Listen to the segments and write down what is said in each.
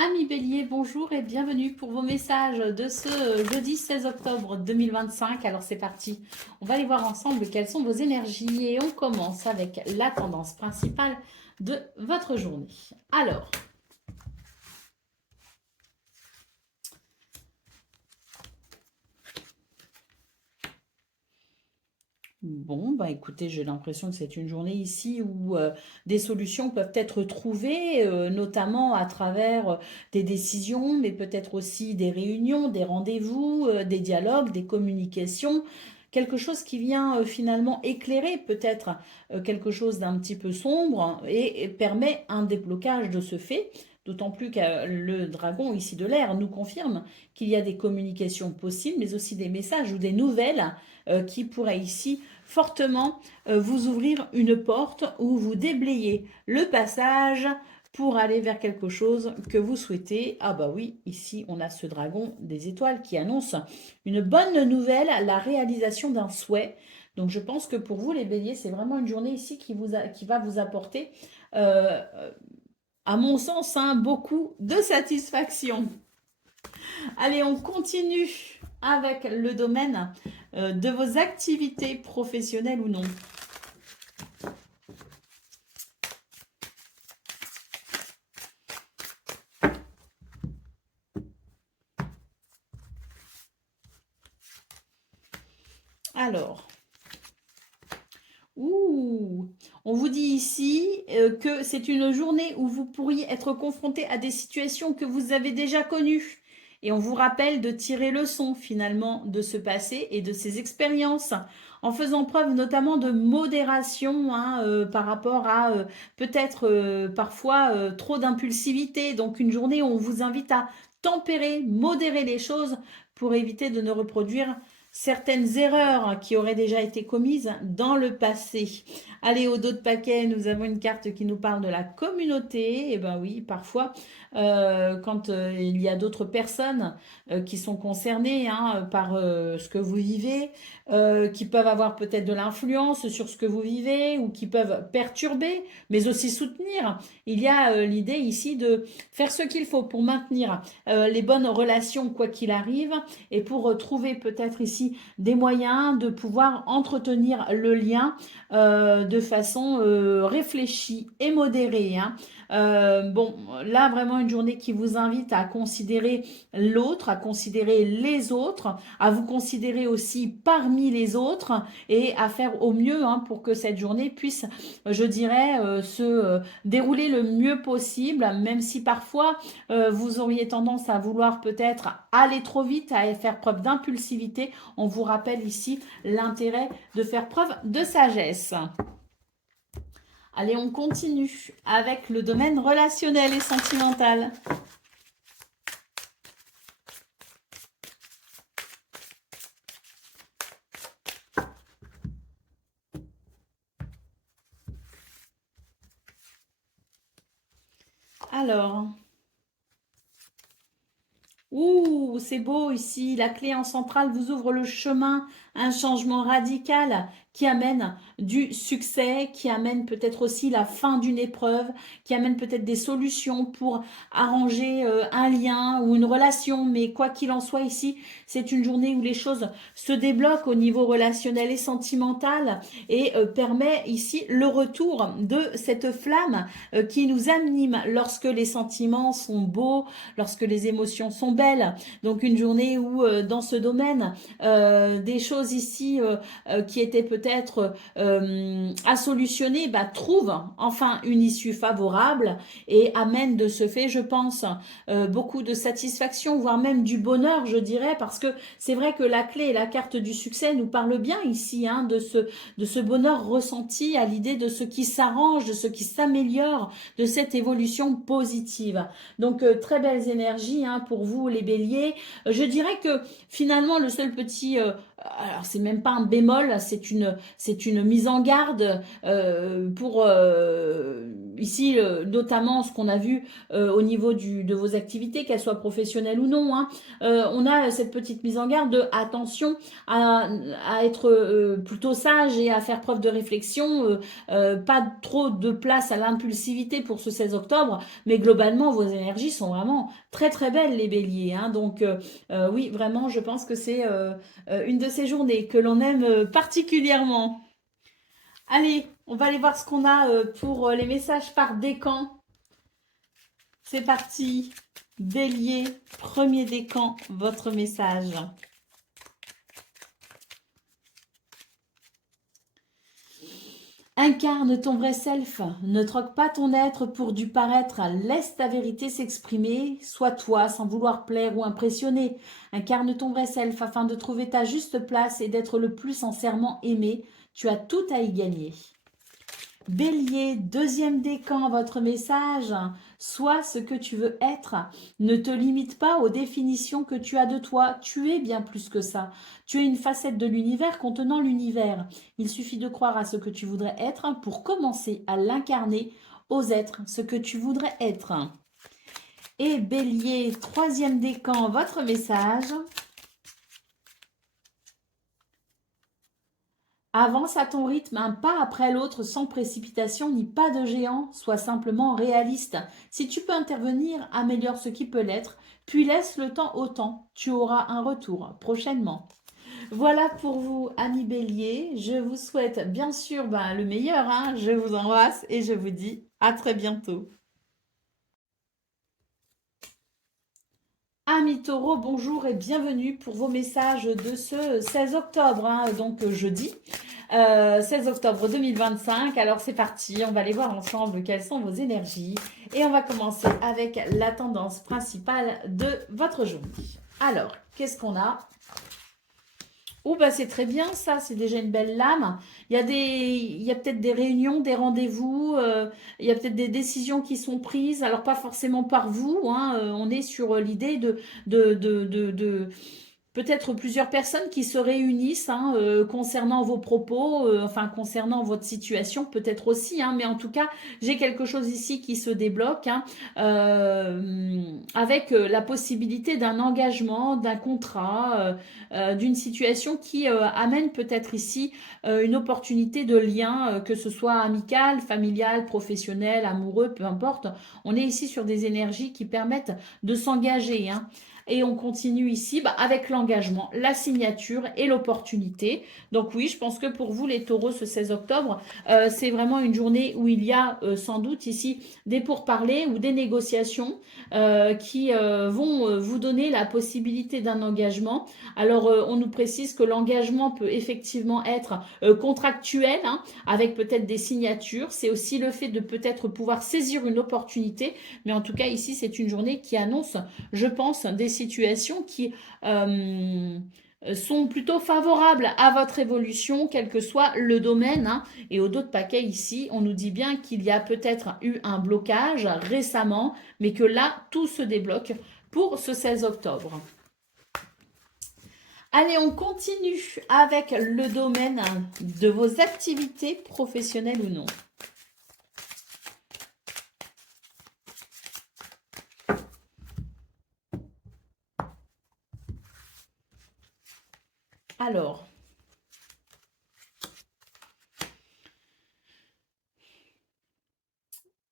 Amis Bélier, bonjour et bienvenue pour vos messages de ce jeudi 16 octobre 2025. Alors c'est parti, on va aller voir ensemble quelles sont vos énergies et on commence avec la tendance principale de votre journée. Alors, bon, bah écoutez, j'ai l'impression que c'est une journée ici où des solutions peuvent être trouvées, notamment à travers des décisions, mais peut-être aussi des réunions, des rendez-vous, des dialogues, des communications. Quelque chose qui vient finalement éclairer peut-être quelque chose d'un petit peu sombre et permet un déblocage de ce fait. D'autant plus que le dragon ici de l'air nous confirme qu'il y a des communications possibles, mais aussi des messages ou des nouvelles qui pourraient ici fortement vous ouvrir une porte ou vous déblayer le passage pour aller vers quelque chose que vous souhaitez. Ah bah oui, ici on a ce dragon des étoiles qui annonce une bonne nouvelle, la réalisation d'un souhait. Donc je pense que pour vous les béliers, c'est vraiment une journée ici qui va vous apporter, euh, à mon sens, hein, beaucoup de satisfaction. Allez, on continue avec le domaine de vos activités professionnelles ou non. Alors, on vous dit ici que c'est une journée où vous pourriez être confronté à des situations que vous avez déjà connues. Et on vous rappelle de tirer leçon finalement de ce passé et de ces expériences en faisant preuve notamment de modération hein, par rapport à peut-être parfois trop d'impulsivité. Donc une journée où on vous invite à tempérer, modérer les choses pour éviter de ne reproduire certaines erreurs qui auraient déjà été commises dans le passé. Allez, au dos de paquet, nous avons une carte qui nous parle de la communauté. Et ben oui, parfois, quand il y a d'autres personnes qui sont concernées hein, par ce que vous vivez, qui peuvent avoir peut-être de l'influence sur ce que vous vivez ou qui peuvent perturber, mais aussi soutenir. Il y a l'idée ici de faire ce qu'il faut pour maintenir les bonnes relations quoi qu'il arrive et pour trouver peut-être ici des moyens de pouvoir entretenir le lien de façon réfléchie et modérée. Hein. Bon, là vraiment une journée qui vous invite à considérer l'autre, à considérer les autres, à vous considérer aussi parmi les autres et à faire au mieux hein, pour que cette journée puisse, je dirais, se dérouler le mieux possible, même si parfois vous auriez tendance à vouloir peut-être aller trop vite, à faire preuve d'impulsivité. On vous rappelle ici l'intérêt de faire preuve de sagesse. Allez, on continue avec le domaine relationnel et sentimental. Alors, c'est beau ici. La clé en centrale vous ouvre le chemin, un changement radical qui amène du succès, qui amène peut-être aussi la fin d'une épreuve, qui amène peut-être des solutions pour arranger un lien ou une relation. Mais quoi qu'il en soit ici, c'est une journée où les choses se débloquent au niveau relationnel et sentimental et permet ici le retour de cette flamme qui nous anime lorsque les sentiments sont beaux, lorsque les émotions sont belles. Donc une journée où dans ce domaine, des choses ici qui étaient peut-être à solutionner, bah, trouvent enfin une issue favorable et amènent de ce fait, je pense, beaucoup de satisfaction, voire même du bonheur, je dirais, parce que c'est vrai que la clé et la carte du succès nous parlent bien ici hein, de ce bonheur ressenti à l'idée de ce qui s'arrange, de ce qui s'améliore, de cette évolution positive. Donc très belles énergies hein, pour vous les béliers. Je dirais que finalement le seul petit alors c'est même pas un bémol, c'est une mise en garde pour ici, notamment ce qu'on a vu au niveau de vos activités, qu'elles soient professionnelles ou non, hein, on a cette petite mise en garde de attention à être plutôt sage et à faire preuve de réflexion, pas trop de place à l'impulsivité pour ce 16 octobre, mais globalement, vos énergies sont vraiment très très belles, les béliers, hein. Donc oui, vraiment, je pense que c'est une de ces journées que l'on aime particulièrement. Allez, on va aller voir ce qu'on a pour les messages par décan. C'est parti. Bélier, premier décan, votre message. Incarne ton vrai self, ne troque pas ton être pour du paraître, laisse ta vérité s'exprimer, sois toi sans vouloir plaire ou impressionner. Incarne ton vrai self afin de trouver ta juste place et d'être le plus sincèrement aimé, tu as tout à y gagner. Bélier, deuxième décan, votre message. Sois ce que tu veux être. Ne te limite pas aux définitions que tu as de toi. Tu es bien plus que ça. Tu es une facette de l'univers contenant l'univers. Il suffit de croire à ce que tu voudrais être pour commencer à l'incarner, aux êtres, ce que tu voudrais être. Et Bélier, troisième décan, votre message. Avance à ton rythme, un pas après l'autre, sans précipitation ni pas de géant. Sois simplement réaliste. Si tu peux intervenir, améliore ce qui peut l'être, puis laisse le temps au temps. Tu auras un retour prochainement. Voilà pour vous, amis Bélier. Je vous souhaite bien sûr le meilleur, hein. Je vous embrasse et je vous dis à très bientôt. Amis Taureaux, bonjour et bienvenue pour vos messages de ce 16 octobre, hein, donc jeudi. 16 octobre 2025. Alors c'est parti, on va aller voir ensemble quelles sont vos énergies. Et on va commencer avec la tendance principale de votre journée. Alors, qu'est-ce qu'on a? Oh bah c'est très bien ça, c'est déjà une belle lame. Il y a peut-être des réunions, des rendez-vous, il y a peut-être des décisions qui sont prises, alors pas forcément par vous, hein, on est sur l'idée de peut-être plusieurs personnes qui se réunissent, hein, concernant vos propos, enfin concernant votre situation peut-être aussi, hein, mais en tout cas j'ai quelque chose ici qui se débloque, hein, avec la possibilité d'un engagement, d'un contrat, d'une situation qui amène peut-être ici une opportunité de lien, que ce soit amical, familial, professionnel, amoureux, peu importe. On est ici sur des énergies qui permettent de s'engager, hein. Et on continue ici avec l'engagement, la signature et l'opportunité. Donc oui, je pense que pour vous les taureaux ce 16 octobre, c'est vraiment une journée où il y a sans doute ici des pourparlers ou des négociations qui vont vous donner la possibilité d'un engagement. Alors on nous précise que l'engagement peut effectivement être contractuel, hein, avec peut-être des signatures. C'est aussi le fait de peut-être pouvoir saisir une opportunité. Mais en tout cas ici c'est une journée qui annonce, je pense, des situations qui sont plutôt favorables à votre évolution, quel que soit le domaine, hein. Et au dos de paquet ici, on nous dit bien qu'il y a peut-être eu un blocage récemment, mais que là, tout se débloque pour ce 16 octobre. Allez, on continue avec le domaine de vos activités professionnelles ou non. Alors,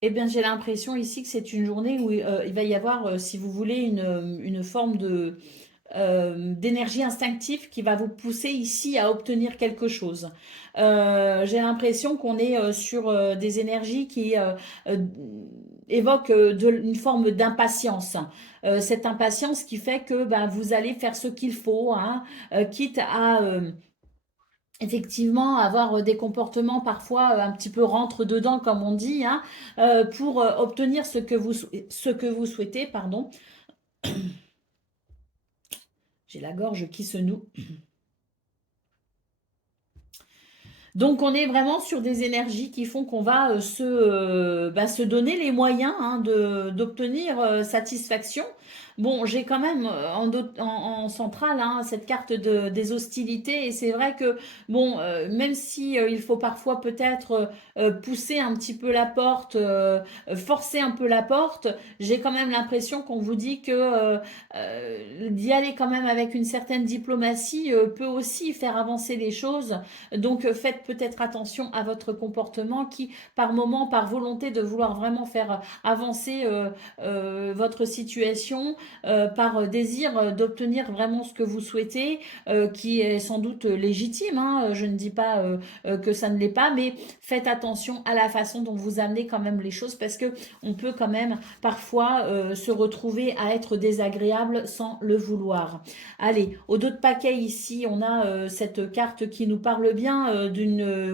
eh bien, j'ai l'impression ici que c'est une journée où il va y avoir, si vous voulez, une forme d'énergie instinctive qui va vous pousser ici à obtenir quelque chose. J'ai l'impression qu'on est sur des énergies qui évoquent une forme d'impatience. Cette impatience qui fait que vous allez faire ce qu'il faut, hein, quitte à effectivement avoir des comportements parfois un petit peu rentre-dedans, comme on dit, hein, pour obtenir ce que vous souhaitez, pardon. J'ai la gorge qui se noue. Donc, on est vraiment sur des énergies qui font qu'on va se donner les moyens hein, d'obtenir satisfaction. Bon, j'ai quand même en centrale hein, cette carte des hostilités et c'est vrai que, bon, même si il faut parfois peut-être pousser un petit peu la porte, forcer un peu la porte, j'ai quand même l'impression qu'on vous dit que d'y aller quand même avec une certaine diplomatie peut aussi faire avancer les choses. Donc faites peut-être attention à votre comportement qui, par moment, par volonté de vouloir vraiment faire avancer votre situation, par désir d'obtenir vraiment ce que vous souhaitez, qui est sans doute légitime. Hein, je ne dis pas que ça ne l'est pas, mais faites attention à la façon dont vous amenez quand même les choses parce que on peut quand même parfois se retrouver à être désagréable sans le vouloir. Allez, au dos de paquet ici, on a cette carte qui nous parle bien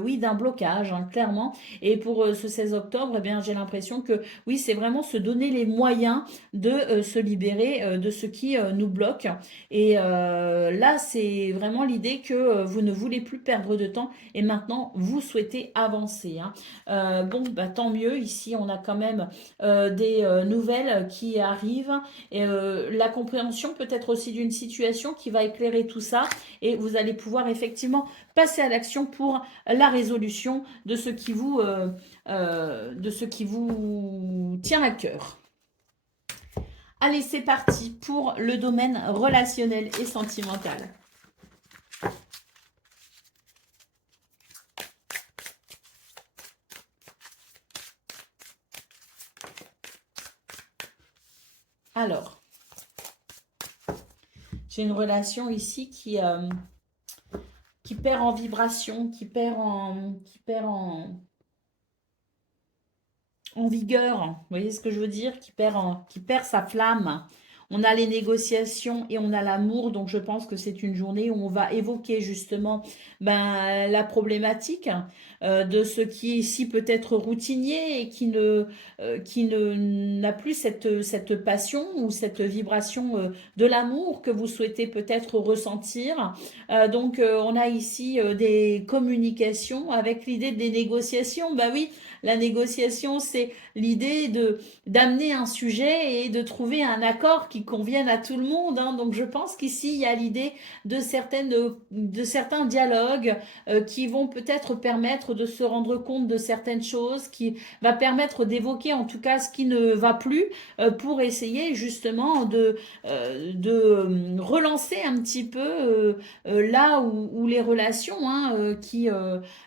oui, d'un blocage, hein, clairement. Et pour ce 16 octobre, eh bien, j'ai l'impression que oui, c'est vraiment se donner les moyens de se libérer de ce qui nous bloque. Et là, c'est vraiment l'idée que vous ne voulez plus perdre de temps et maintenant vous souhaitez avancer. Hein. Bon, bah, tant mieux. Ici, on a quand même des nouvelles qui arrivent et la compréhension peut-être aussi d'une situation qui va éclairer tout ça et vous allez pouvoir effectivement passer à l'action pour la résolution de ce qui vous tient à cœur. Allez, c'est parti pour le domaine relationnel et sentimental. Alors, j'ai une relation ici qui perd en vibration, qui perd en vigueur. Vous voyez ce que je veux dire? Qui perd sa flamme. On a les négociations et on a l'amour, donc je pense que c'est une journée où on va évoquer justement la problématique de ce qui est ici peut être routinier et qui n'a plus cette passion ou cette vibration de l'amour que vous souhaitez peut-être ressentir. Donc on a ici des communications avec l'idée des négociations. Bah oui, la négociation, c'est l'idée de d'amener un sujet et de trouver un accord qui convienne à tout le monde. Hein. Donc je pense qu'ici, il y a l'idée de certains dialogues qui vont peut-être permettre de se rendre compte de certaines choses, qui va permettre d'évoquer en tout cas ce qui ne va plus pour essayer justement de relancer un petit peu là où les relations hein, qui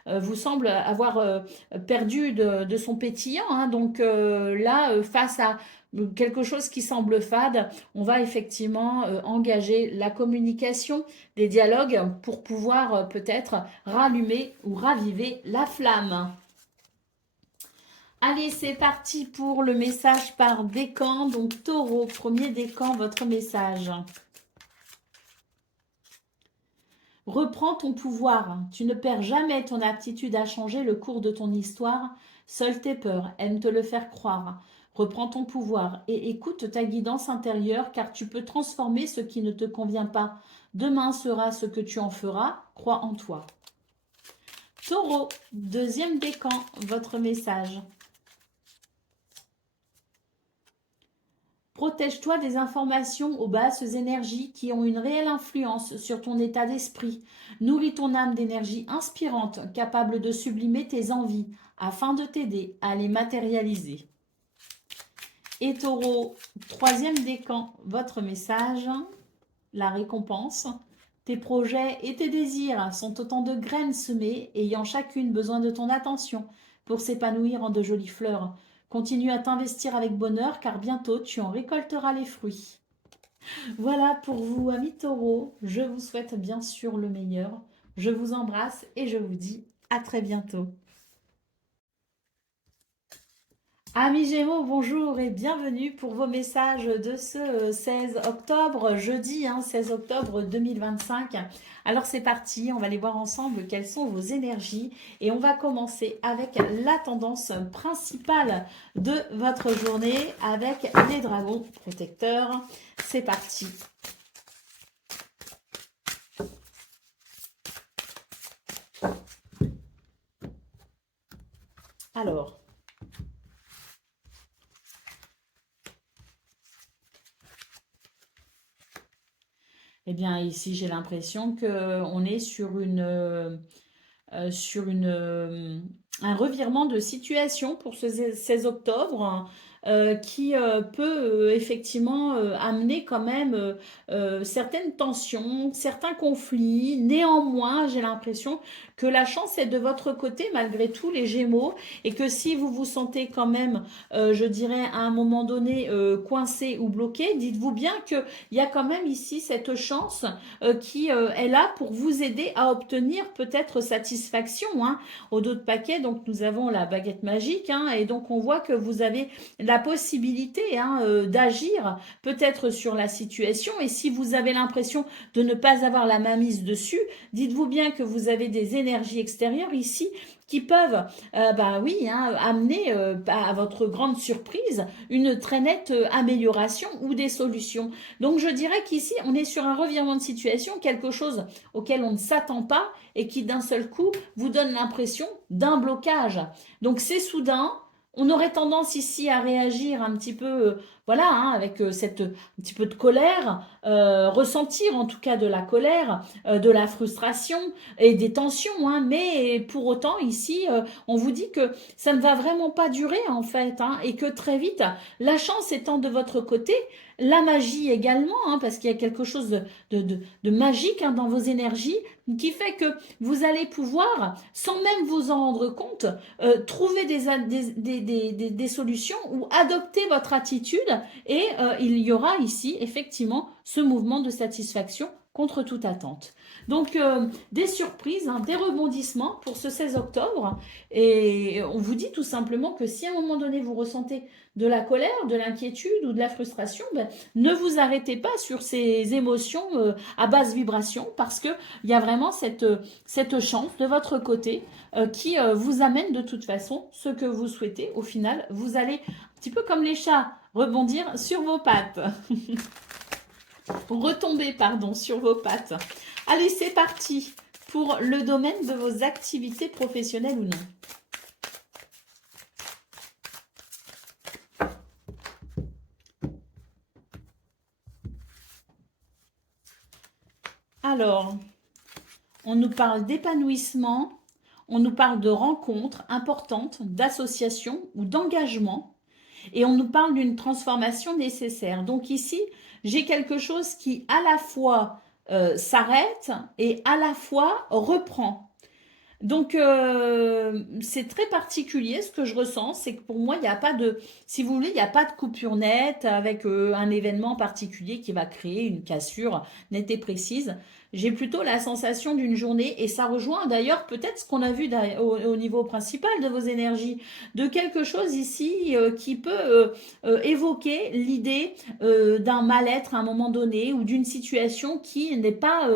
vous semblent avoir perdu de son pétillant. Hein. Donc là, face à quelque chose qui semble fade, on va effectivement engager la communication, des dialogues pour pouvoir peut-être rallumer ou raviver la flamme. Allez, c'est parti pour le message par décan. Donc Taureau, premier décan, votre message. Reprends ton pouvoir. Tu ne perds jamais ton aptitude à changer le cours de ton histoire. Seules tes peurs aiment te le faire croire. Reprends ton pouvoir et écoute ta guidance intérieure car tu peux transformer ce qui ne te convient pas. Demain sera ce que tu en feras. Crois en toi. Taureau, deuxième décan, votre message. Protège-toi des informations aux basses énergies qui ont une réelle influence sur ton état d'esprit. Nourris ton âme d'énergie inspirante capable de sublimer tes envies afin de t'aider à les matérialiser. Et Taureau, troisième décan, votre message, la récompense. Tes projets et tes désirs sont autant de graines semées ayant chacune besoin de ton attention pour s'épanouir en de jolies fleurs. Continue à t'investir avec bonheur car bientôt tu en récolteras les fruits. Voilà pour vous, amis taureaux. Je vous souhaite bien sûr le meilleur. Je vous embrasse et je vous dis à très bientôt. Amis Gémeaux, bonjour et bienvenue pour vos messages de ce 16 octobre, jeudi 16 octobre 2025. Alors c'est parti, on va aller voir ensemble quelles sont vos énergies et on va commencer avec la tendance principale de votre journée avec les dragons protecteurs. C'est parti. Alors, eh bien ici j'ai l'impression que on est sur un revirement de situation pour ce 16 octobre qui peut effectivement amener quand même certaines tensions, certains conflits. Néanmoins, j'ai l'impression que la chance est de votre côté malgré tout les Gémeaux et que si vous vous sentez quand même, je dirais à un moment donné coincé ou bloqué, dites-vous bien qu'il y a quand même ici cette chance qui est là pour vous aider à obtenir peut-être satisfaction hein, au dos de paquet. Donc nous avons la baguette magique hein, et donc on voit que vous avez la possibilité hein, d'agir peut-être sur la situation et si vous avez l'impression de ne pas avoir la main mise dessus, dites-vous bien que vous avez des énergies extérieures ici qui peuvent, bah oui, hein, amener à votre grande surprise une très nette amélioration ou des solutions. Donc je dirais qu'ici, on est sur un revirement de situation, quelque chose auquel on ne s'attend pas et qui d'un seul coup vous donne l'impression d'un blocage. Donc c'est soudain. On aurait tendance ici à réagir un petit peu, voilà, hein, avec cette un petit peu de colère, ressentir en tout cas de la colère, de la frustration et des tensions. Hein, mais pour autant ici, on vous dit que ça ne va vraiment pas durer en fait, hein, et que très vite, la chance étant de votre côté, la magie également, hein, parce qu'il y a quelque chose de magique hein, dans vos énergies, qui fait que vous allez pouvoir, sans même vous en rendre compte, trouver des solutions ou adopter votre attitude et il y aura ici effectivement ce mouvement de satisfaction contre toute attente. Donc des surprises, hein, des rebondissements pour ce 16 octobre et on vous dit tout simplement que si à un moment donné vous ressentez de la colère, de l'inquiétude ou de la frustration, ben, ne vous arrêtez pas sur ces émotions à basse vibration parce qu'il y a vraiment cette chance de votre côté qui vous amène de toute façon ce que vous souhaitez. Au final, vous allez, un petit peu comme les chats, rebondir sur vos pattes. Retomber, pardon, sur vos pattes. Allez, c'est parti pour le domaine de vos activités professionnelles ou non. Alors, on nous parle d'épanouissement, on nous parle de rencontres importantes, d'associations ou d'engagement, et on nous parle d'une transformation nécessaire. Donc ici, j'ai quelque chose qui à la fois s'arrête et à la fois reprend. Donc, c'est très particulier ce que je ressens, c'est que pour moi, il n'y a pas de, si vous voulez, il n'y a pas de coupure nette avec un événement particulier qui va créer une cassure nette et précise. J'ai plutôt la sensation d'une journée, et ça rejoint d'ailleurs peut-être ce qu'on a vu au niveau principal de vos énergies, de quelque chose ici qui peut évoquer l'idée d'un mal-être à un moment donné ou d'une situation qui n'est pas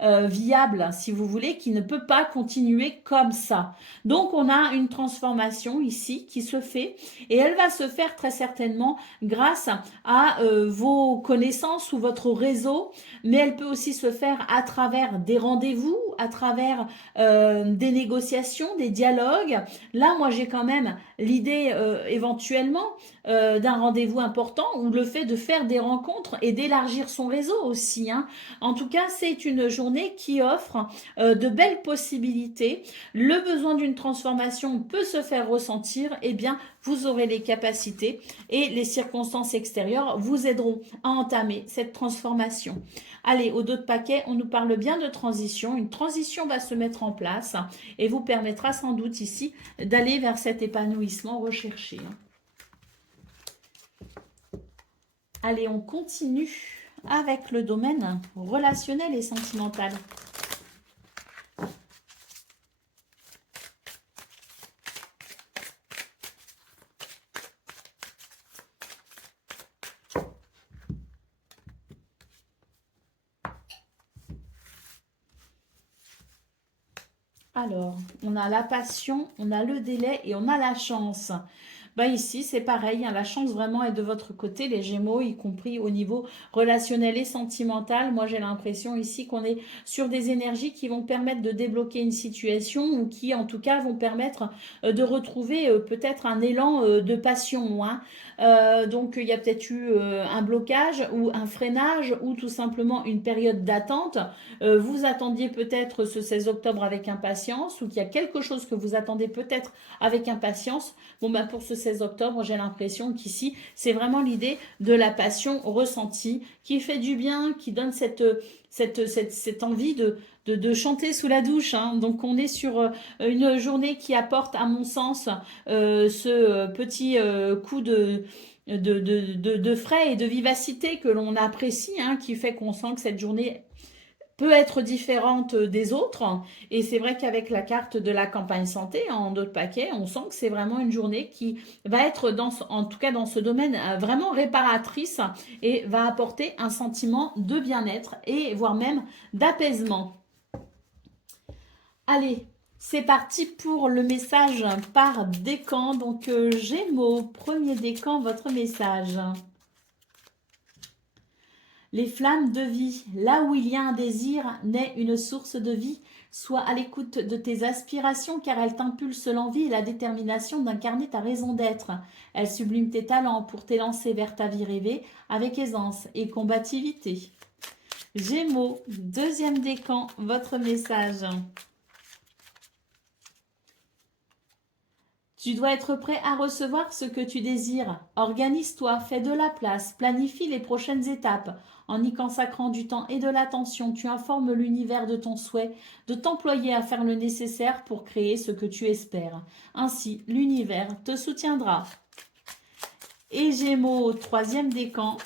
viable, si vous voulez, qui ne peut pas continuer comme ça. Donc, on a une transformation ici qui se fait et elle va se faire très certainement grâce à vos connaissances ou votre réseau, mais elle peut aussi se faire à travers des rendez-vous, à travers des négociations, des dialogues. Là, moi, j'ai quand même l'idée éventuellement d'un rendez-vous important ou le fait de faire des rencontres et d'élargir son réseau aussi. Hein. En tout cas, c'est une journée qui offre de belles possibilités. Le besoin d'une transformation peut se faire ressentir. Eh bien, vous aurez les capacités et les circonstances extérieures vous aideront à entamer cette transformation. Allez, au dos de paquet, on nous parle bien de transition. Une transition va se mettre en place et vous permettra sans doute ici d'aller vers cet épanouissement recherché. Allez, on continue avec le domaine relationnel et sentimental. Alors, on a la passion, on a le délai et on a la chance. Ben ici, c'est pareil, hein, la chance vraiment est de votre côté, les Gémeaux, y compris au niveau relationnel et sentimental. Moi, j'ai l'impression ici qu'on est sur des énergies qui vont permettre de débloquer une situation ou qui, en tout cas, vont permettre de retrouver peut-être un élan de passion, hein. Donc, il y a peut-être eu un blocage ou un freinage ou tout simplement une période d'attente. Vous attendiez peut-être ce 16 octobre avec impatience ou qu'il y a quelque chose que vous attendez peut-être avec impatience. Bon, ben pour ce 16 octobre, j'ai l'impression qu'ici, c'est vraiment l'idée de la passion ressentie qui fait du bien, qui donne cette envie de chanter sous la douche, hein. Donc, on est sur une journée qui apporte, à mon sens, ce petit coup de frais et de vivacité que l'on apprécie, hein, qui fait qu'on sent que cette journée peut être différente des autres. Et c'est vrai qu'avec la carte de la campagne santé en d'autres paquets, on sent que c'est vraiment une journée qui va être, en tout cas dans ce domaine, vraiment réparatrice et va apporter un sentiment de bien-être et voire même d'apaisement. Allez, c'est parti pour le message par décan. Donc Gémeaux, premier décan, votre message. Les flammes de vie, là où il y a un désir, naît une source de vie. Sois à l'écoute de tes aspirations car elles t'impulsent l'envie et la détermination d'incarner ta raison d'être. Elles subliment tes talents pour t'élancer vers ta vie rêvée avec aisance et combativité. Gémeaux, deuxième décan, votre message. Tu dois être prêt à recevoir ce que tu désires. Organise-toi, fais de la place, planifie les prochaines étapes. En y consacrant du temps et de l'attention, tu informes l'univers de ton souhait de t'employer à faire le nécessaire pour créer ce que tu espères. Ainsi, l'univers te soutiendra. Et Gémeaux, troisième décan.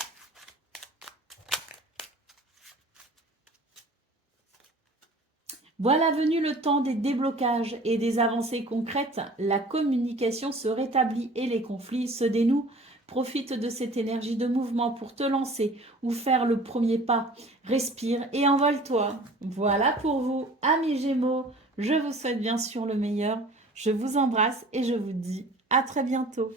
Voilà venu le temps des déblocages et des avancées concrètes. La communication se rétablit et les conflits se dénouent. Profite de cette énergie de mouvement pour te lancer ou faire le premier pas. Respire et envole-toi. Voilà pour vous, amis Gémeaux. Je vous souhaite bien sûr le meilleur. Je vous embrasse et je vous dis à très bientôt.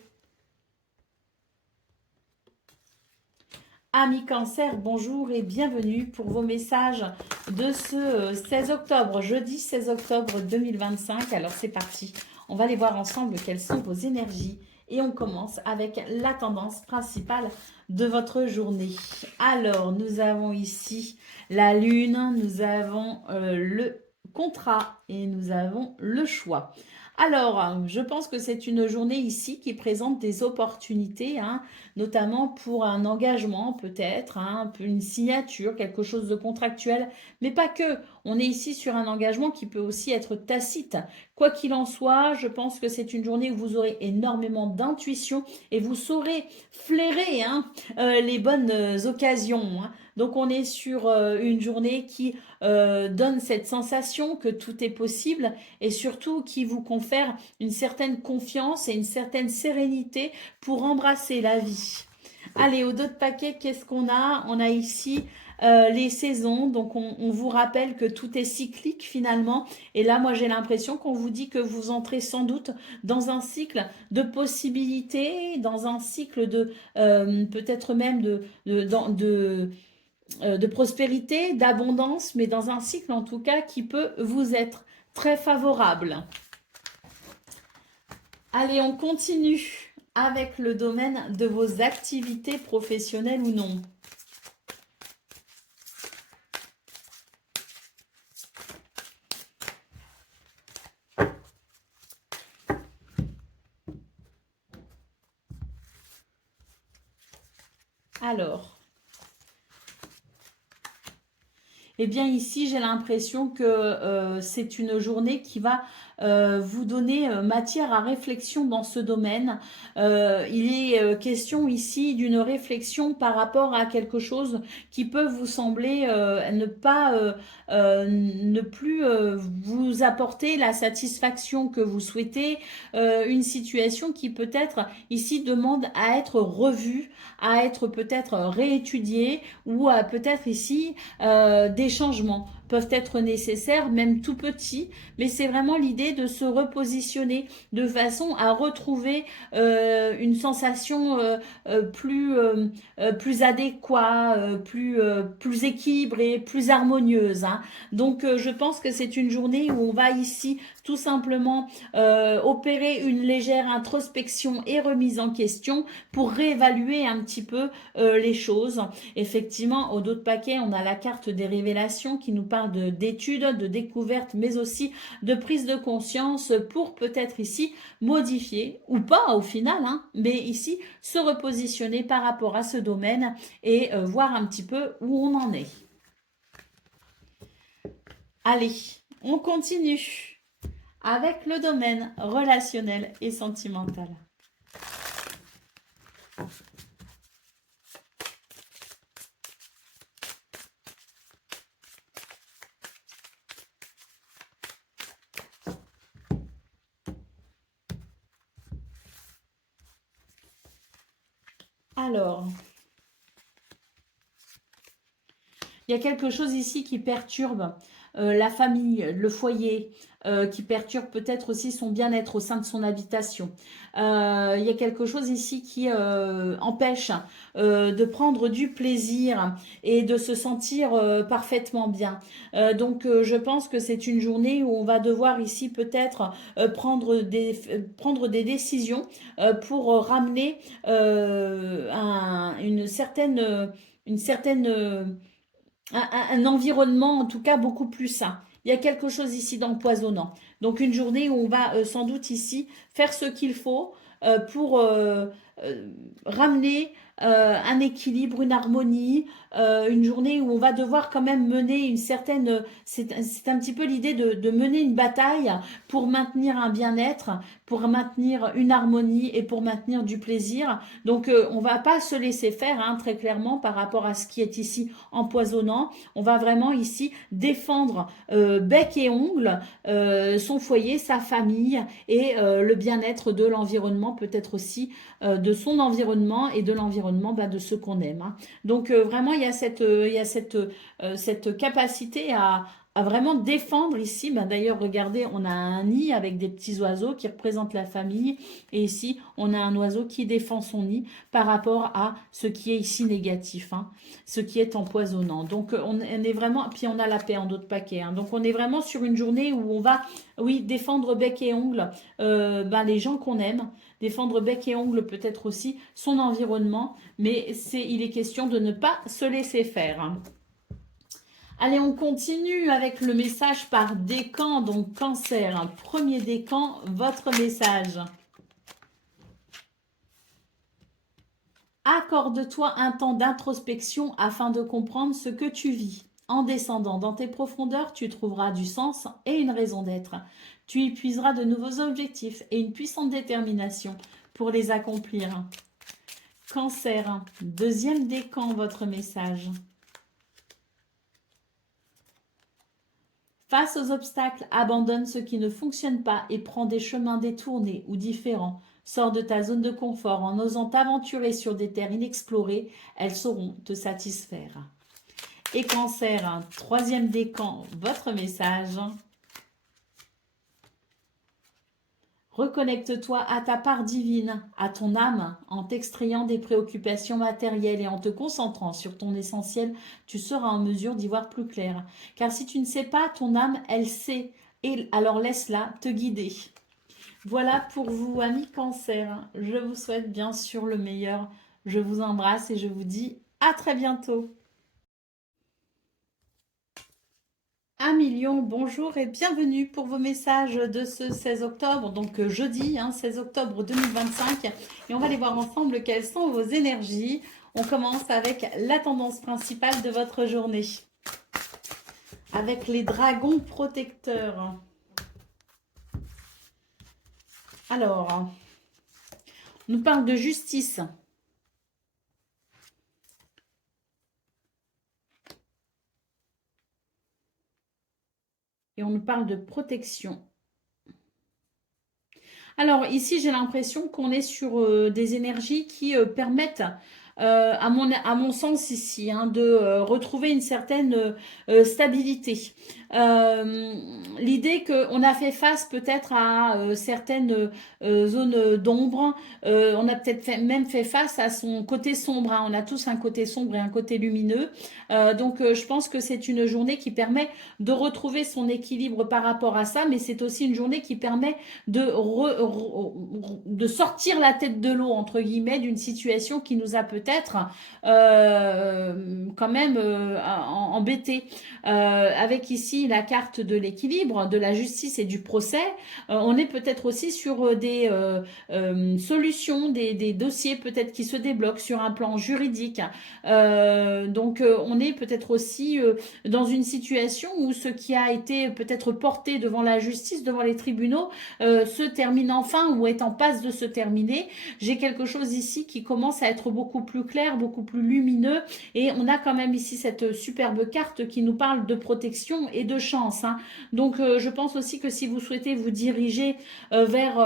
Amis Cancer, bonjour et bienvenue pour vos messages de ce 16 octobre, jeudi 16 octobre 2025. Alors c'est parti, on va aller voir ensemble quelles sont vos énergies et on commence avec la tendance principale de votre journée. Alors nous avons ici la lune, nous avons le contrat et nous avons le choix. Alors, je pense que c'est une journée ici qui présente des opportunités, hein, notamment pour un engagement peut-être, hein, une signature, quelque chose de contractuel, mais pas que. On est ici sur un engagement qui peut aussi être tacite. Quoi qu'il en soit, je pense que c'est une journée où vous aurez énormément d'intuition et vous saurez flairer, hein, les bonnes occasions, hein. Donc on est sur une journée qui donne cette sensation que tout est possible et surtout qui vous confère une certaine confiance et une certaine sérénité pour embrasser la vie. Allez, au dos de paquet, qu'est-ce qu'on a? On a ici les saisons, donc on vous rappelle que tout est cyclique finalement. Et là, moi, j'ai l'impression qu'on vous dit que vous entrez sans doute dans un cycle de possibilités, dans un cycle de peut-être même de prospérité, d'abondance, mais dans un cycle en tout cas qui peut vous être très favorable. Allez, on continue avec le domaine de vos activités professionnelles ou non. Alors, eh bien ici, j'ai l'impression que c'est une journée qui va vous donner matière à réflexion dans ce domaine. Il est question ici d'une réflexion par rapport à quelque chose qui peut vous sembler ne plus vous apporter la satisfaction que vous souhaitez, une situation qui peut-être ici demande à être revue, à être peut-être réétudiée ou à peut-être ici des changements. peuvent être nécessaires, même tout petits, mais c'est vraiment l'idée de se repositionner de façon à retrouver une sensation plus adéquate, plus équilibrée, plus harmonieuse, hein. Donc, je pense que c'est une journée où on va ici tout simplement opérer une légère introspection et remise en question pour réévaluer un petit peu les choses. Effectivement, au dos de paquet, on a la carte des révélations qui nous parle d'études, de découvertes, mais aussi de prise de conscience pour peut-être ici modifier, ou pas au final, hein, mais ici se repositionner par rapport à ce domaine et voir un petit peu où on en est. Allez, on continue avec le domaine relationnel et sentimental. Alors, il y a quelque chose ici qui perturbe la famille, le foyer, qui perturbe peut-être aussi son bien-être au sein de son habitation. Il y a quelque chose ici qui empêche de prendre du plaisir et de se sentir parfaitement bien. Donc, je pense que c'est une journée où on va devoir ici peut-être prendre des décisions pour ramener une certaine un environnement en tout cas beaucoup plus sain. Il y a quelque chose ici d'empoisonnant. Donc une journée où on va sans doute ici faire ce qu'il faut pour euh, ramener un équilibre, une harmonie, une journée où on va devoir quand même mener une certaine... C'est un petit peu l'idée de mener une bataille pour maintenir un bien-être, pour maintenir une harmonie et pour maintenir du plaisir. Donc on va pas se laisser faire, hein, très clairement, par rapport à ce qui est ici empoisonnant. On va vraiment ici défendre bec et ongle son foyer, sa famille et le bien-être de l'environnement, peut-être aussi de son environnement et de l'environnement de ceux qu'on aime, hein. Donc vraiment, il y a cette capacité à vraiment défendre ici. D'ailleurs, regardez, on a un nid avec des petits oiseaux qui représentent la famille. Et ici, on a un oiseau qui défend son nid par rapport à ce qui est ici négatif, hein, ce qui est empoisonnant. Donc, on est vraiment... Puis, on a la paix en d'autres paquets, hein. Donc, on est vraiment sur une journée où on va, oui, défendre bec et ongle les gens qu'on aime, défendre bec et ongle peut-être aussi son environnement, mais il est question de ne pas se laisser faire, hein. Allez, on continue avec le message par décan, donc cancer, hein. Premier décan, votre message. Accorde-toi un temps d'introspection afin de comprendre ce que tu vis. En descendant dans tes profondeurs, tu trouveras du sens et une raison d'être. Tu y puiseras de nouveaux objectifs et une puissante détermination pour les accomplir. Cancer, deuxième décan, votre message. Face aux obstacles, abandonne ce qui ne fonctionne pas et prends des chemins détournés ou différents. Sors de ta zone de confort en osant t'aventurer sur des terres inexplorées. Elles sauront te satisfaire. Et Cancer, troisième décan, votre message. Reconnecte-toi à ta part divine, à ton âme, en t'extrayant des préoccupations matérielles et en te concentrant sur ton essentiel, tu seras en mesure d'y voir plus clair. Car si tu ne sais pas, ton âme, elle sait, et alors laisse-la te guider. Voilà pour vous, amis Cancer. Je vous souhaite bien sûr le meilleur. Je vous embrasse et je vous dis à très bientôt. 1 million, bonjour et bienvenue pour vos messages de ce 16 octobre, donc jeudi, 16 octobre 2025. Et on va aller voir ensemble quelles sont vos énergies. On commence avec la tendance principale de votre journée. Avec les dragons protecteurs. Alors, on nous parle de justice. Et on nous parle de protection. Alors ici, j'ai l'impression qu'on est sur des énergies qui permettent à mon sens ici, hein, de retrouver une certaine stabilité. Euh, L'idée qu'on a fait face peut-être à certaines zones d'ombre, on a peut-être même fait face à son côté sombre, hein. On a tous un côté sombre et un côté lumineux. Donc, je pense que c'est une journée qui permet de retrouver son équilibre par rapport à ça, mais c'est aussi une journée qui permet de sortir la tête de l'eau, entre guillemets, d'une situation qui nous a peut-être quand même embêtés. Avec ici la carte de l'équilibre, de la justice et du procès, on est peut-être aussi sur des solutions, des dossiers peut-être qui se débloquent sur un plan juridique. Donc, on est peut-être aussi dans une situation où ce qui a été peut-être porté devant la justice, devant les tribunaux, se termine enfin ou est en passe de se terminer. J'ai quelque chose ici qui commence à être beaucoup plus clair, beaucoup plus lumineux, et on a quand même ici cette superbe carte qui nous parle de protection et de chance, hein. Donc, je pense aussi que si vous souhaitez vous diriger vers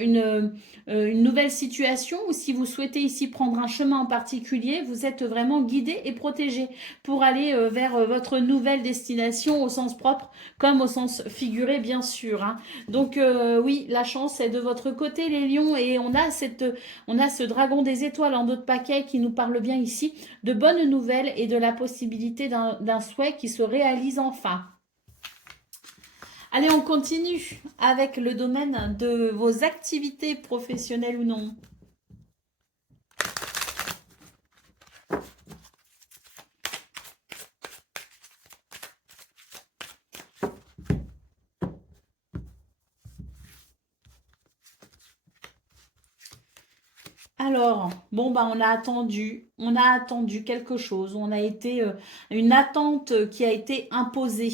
une nouvelle situation, ou si vous souhaitez ici prendre un chemin en particulier, vous êtes vraiment guidé et protégé pour aller vers votre nouvelle destination au sens propre comme au sens figuré, bien sûr, hein. Donc, oui, la chance est de votre côté, les lions, et on a ce dragon des étoiles en d'autres paquets qui nous parle bien ici de bonnes nouvelles et de la possibilité d'un souhait qui se réalise enfin. Allez, on continue avec le domaine de vos activités professionnelles ou non. Alors, bon, bah, on a attendu quelque chose, on a été, une attente qui a été imposée.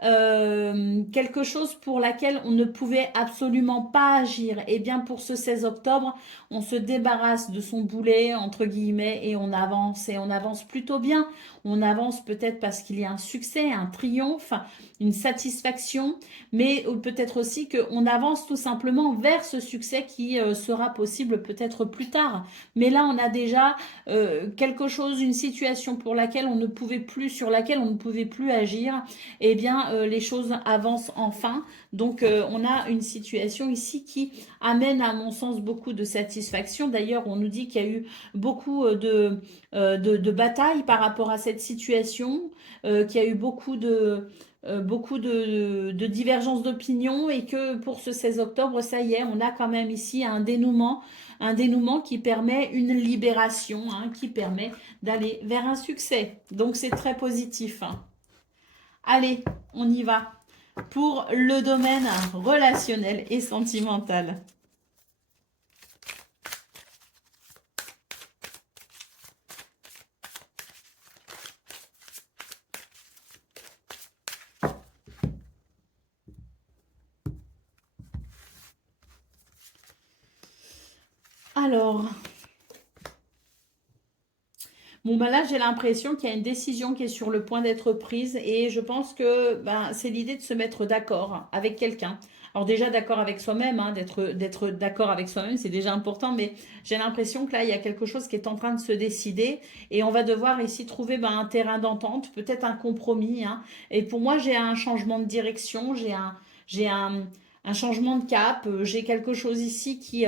Quelque chose pour laquelle on ne pouvait absolument pas agir. Et bien pour ce 16 octobre, on se débarrasse de son boulet, entre guillemets, et on avance plutôt bien. On avance peut-être parce qu'il y a un succès, un triomphe, une satisfaction, mais peut-être aussi qu'on avance tout simplement vers ce succès qui sera possible peut-être plus tard. Mais là, on a déjà quelque chose, une situation pour laquelle on ne pouvait plus, sur laquelle on ne pouvait plus agir. Eh bien, les choses avancent enfin. Donc, on a une situation ici qui amène, à mon sens, beaucoup de satisfaction. D'ailleurs, on nous dit qu'il y a eu beaucoup de batailles par rapport à cette situation, qu'il y a eu beaucoup de divergences d'opinion, et que pour ce 16 octobre, ça y est, on a quand même ici un dénouement qui permet une libération, hein, qui permet d'aller vers un succès. Donc, c'est très positif, hein. Allez, on y va pour le domaine relationnel et sentimental. Alors, bon, ben là, j'ai l'impression qu'il y a une décision qui est sur le point d'être prise, et je pense que ben, c'est l'idée de se mettre d'accord avec quelqu'un. Alors déjà d'accord avec soi-même, hein, d'être d'accord avec soi-même, c'est déjà important, mais j'ai l'impression que là, il y a quelque chose qui est en train de se décider, et on va devoir ici trouver ben, un terrain d'entente, peut-être un compromis, hein. Et pour moi, j'ai un changement de direction, j'ai un changement de cap, j'ai quelque chose ici qui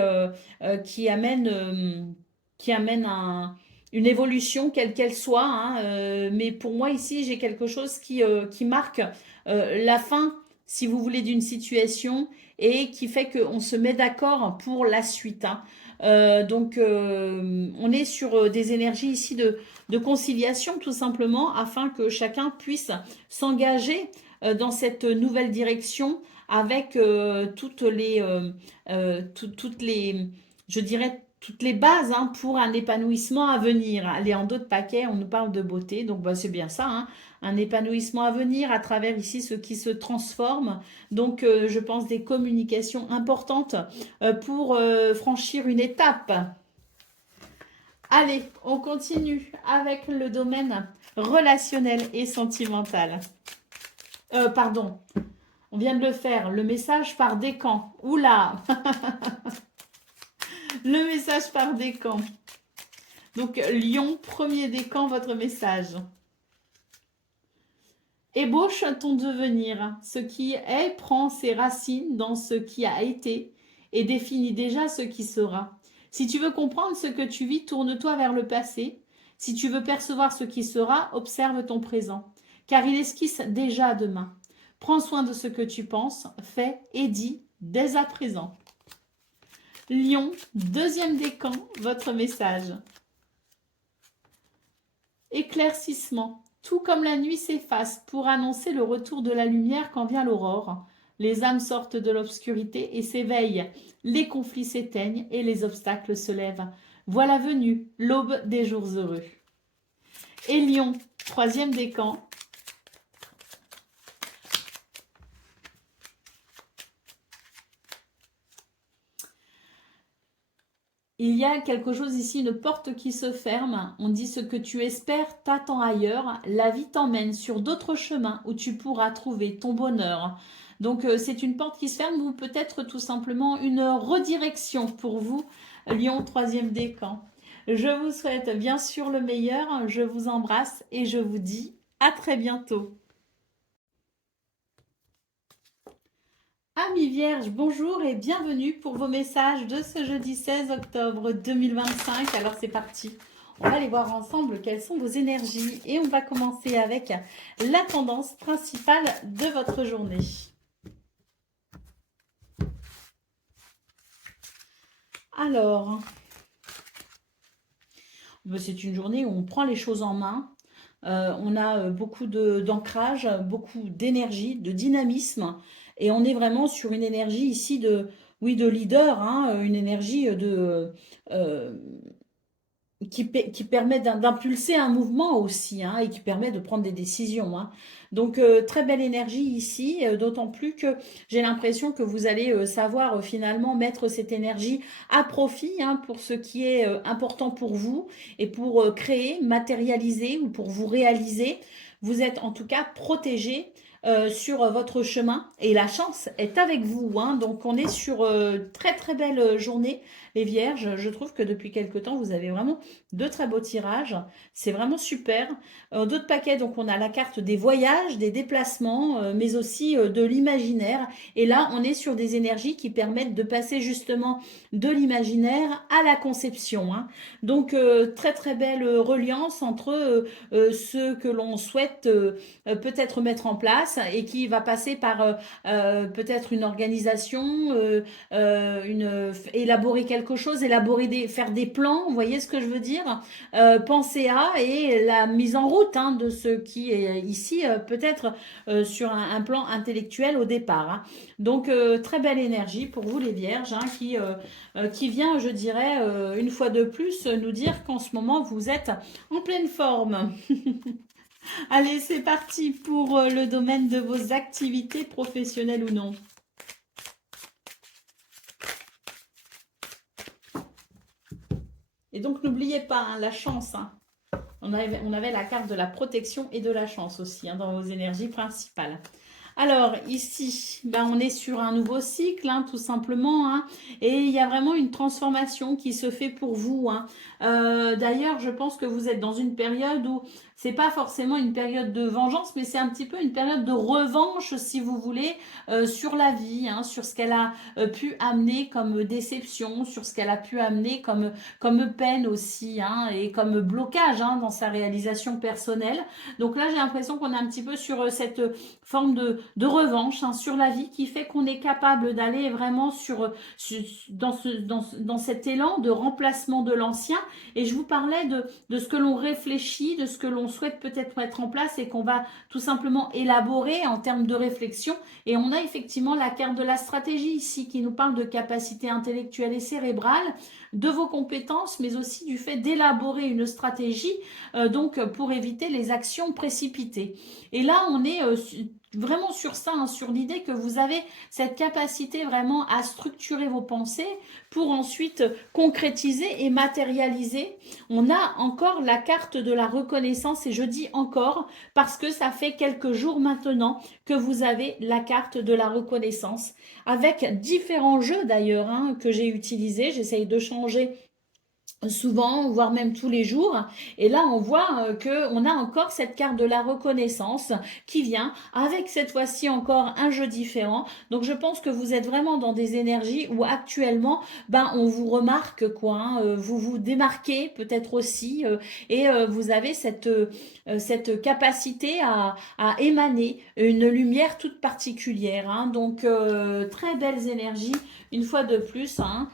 amène une évolution, quelle qu'elle soit, hein, mais pour moi ici, j'ai quelque chose qui marque la fin, si vous voulez, d'une situation, et qui fait qu'on se met d'accord pour la suite, hein. Donc, on est sur des énergies ici de conciliation, tout simplement, afin que chacun puisse s'engager dans cette nouvelle direction avec toutes les, je dirais, toutes les bases, hein, pour un épanouissement à venir. Allez, en d'autres paquets, on nous parle de beauté, donc bah, c'est bien ça, hein, un épanouissement à venir à travers ici ce qui se transforme. Donc, je pense des communications importantes pour franchir une étape. Allez, on continue avec le domaine relationnel et sentimental. Pardon, on vient de le faire, le message par décan. Oula, le message par décan. Donc, Lion, premier décan, votre message. Ébauche ton devenir. Ce qui est prend ses racines dans ce qui a été et définit déjà ce qui sera. Si tu veux comprendre ce que tu vis, tourne-toi vers le passé. Si tu veux percevoir ce qui sera, observe ton présent. Car il esquisse déjà demain. Prends soin de ce que tu penses, fais et dis dès à présent. Lion, deuxième décan, votre message. Éclaircissement. Tout comme la nuit s'efface pour annoncer le retour de la lumière quand vient l'aurore. Les âmes sortent de l'obscurité et s'éveillent. Les conflits s'éteignent et les obstacles se lèvent. Voilà venue l'aube des jours heureux. Et Lion, troisième décan. Il y a quelque chose ici, une porte qui se ferme. On dit ce que tu espères t'attend ailleurs. La vie t'emmène sur d'autres chemins où tu pourras trouver ton bonheur. Donc c'est une porte qui se ferme ou peut-être tout simplement une redirection pour vous, Lion, troisième décan. Je vous souhaite bien sûr le meilleur. Je vous embrasse et je vous dis à très bientôt. Amis Vierges, bonjour et bienvenue pour vos messages de ce jeudi 16 octobre 2025. Alors c'est parti, on va aller voir ensemble quelles sont vos énergies et on va commencer avec la tendance principale de votre journée. Alors, c'est une journée où on prend les choses en main. On a beaucoup d'ancrage, beaucoup d'énergie, de dynamisme. Et on est vraiment sur une énergie ici de, oui, de leader, hein, une énergie qui permet d'impulser un mouvement aussi, hein, et qui permet de prendre des décisions, hein. Donc, très belle énergie ici, d'autant plus que j'ai l'impression que vous allez savoir finalement mettre cette énergie à profit, hein, pour ce qui est important pour vous et pour créer, matérialiser ou pour vous réaliser. Vous êtes en tout cas protégé sur votre chemin et la chance est avec vous, hein. Donc on est sur très très belle journée les Vierges. Je trouve que depuis quelque temps vous avez vraiment de très beaux tirages, c'est vraiment super. D'autres paquets, donc on a la carte des voyages, des déplacements, mais aussi de l'imaginaire. Et là on est sur des énergies qui permettent de passer justement de l'imaginaire à la conception, hein. Donc très très belle reliance entre ce que l'on souhaite peut-être mettre en place et qui va passer par peut-être une organisation, élaborer quelque chose, faire des plans, vous voyez ce que je veux dire, penser à et la mise en route, hein, de ce qui est ici peut-être sur un plan intellectuel au départ, hein. Donc très belle énergie pour vous les Vierges, hein, qui vient, je dirais, une fois de plus nous dire qu'en ce moment vous êtes en pleine forme. Allez, c'est parti pour le domaine de vos activités professionnelles ou non. Et donc, n'oubliez pas, hein, la chance, hein. On avait la carte de la protection et de la chance aussi, hein, dans vos énergies principales. Alors, ici, ben, on est sur un nouveau cycle, hein, tout simplement, hein, et il y a vraiment une transformation qui se fait pour vous, hein. D'ailleurs, je pense que vous êtes dans une période où c'est pas forcément une période de vengeance, mais c'est un petit peu une période de revanche, si vous voulez, sur la vie, hein, sur ce qu'elle a pu amener comme déception, sur ce qu'elle a pu amener comme peine aussi, hein, et comme blocage, hein, dans sa réalisation personnelle. Donc là, j'ai l'impression qu'on est un petit peu sur cette forme de revanche, hein, sur la vie qui fait qu'on est capable d'aller vraiment dans cet élan de remplacement de l'ancien. Et je vous parlais de ce que l'on réfléchit, de ce que l'on souhaite peut-être mettre en place et qu'on va tout simplement élaborer en termes de réflexion. Et on a effectivement la carte de la stratégie ici qui nous parle de capacité intellectuelle et cérébrale, de vos compétences, mais aussi du fait d'élaborer une stratégie donc pour éviter les actions précipitées. Et là, on est vraiment sur ça, hein, sur l'idée que vous avez cette capacité vraiment à structurer vos pensées pour ensuite concrétiser et matérialiser. On a encore la carte de la reconnaissance et je dis encore parce que ça fait quelques jours maintenant que vous avez la carte de la reconnaissance avec différents jeux d'ailleurs, hein, que j'ai utilisés. J'essaye de changer souvent, voire même tous les jours. Et là, on voit que on a encore cette carte de la reconnaissance qui vient avec cette fois-ci encore un jeu différent. Donc, je pense que vous êtes vraiment dans des énergies où actuellement, ben, on vous remarque quoi, hein, vous vous démarquez peut-être aussi et vous avez cette capacité à émaner une lumière toute particulière, hein. Donc, très belles énergies une fois de plus, hein,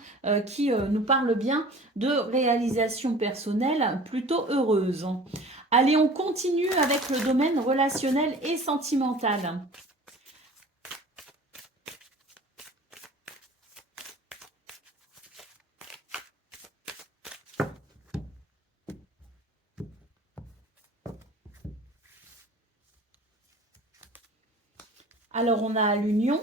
qui nous parlent bien de réalisation personnelle plutôt heureuse. Allez, on continue avec le domaine relationnel et sentimental. Alors, on a l'union,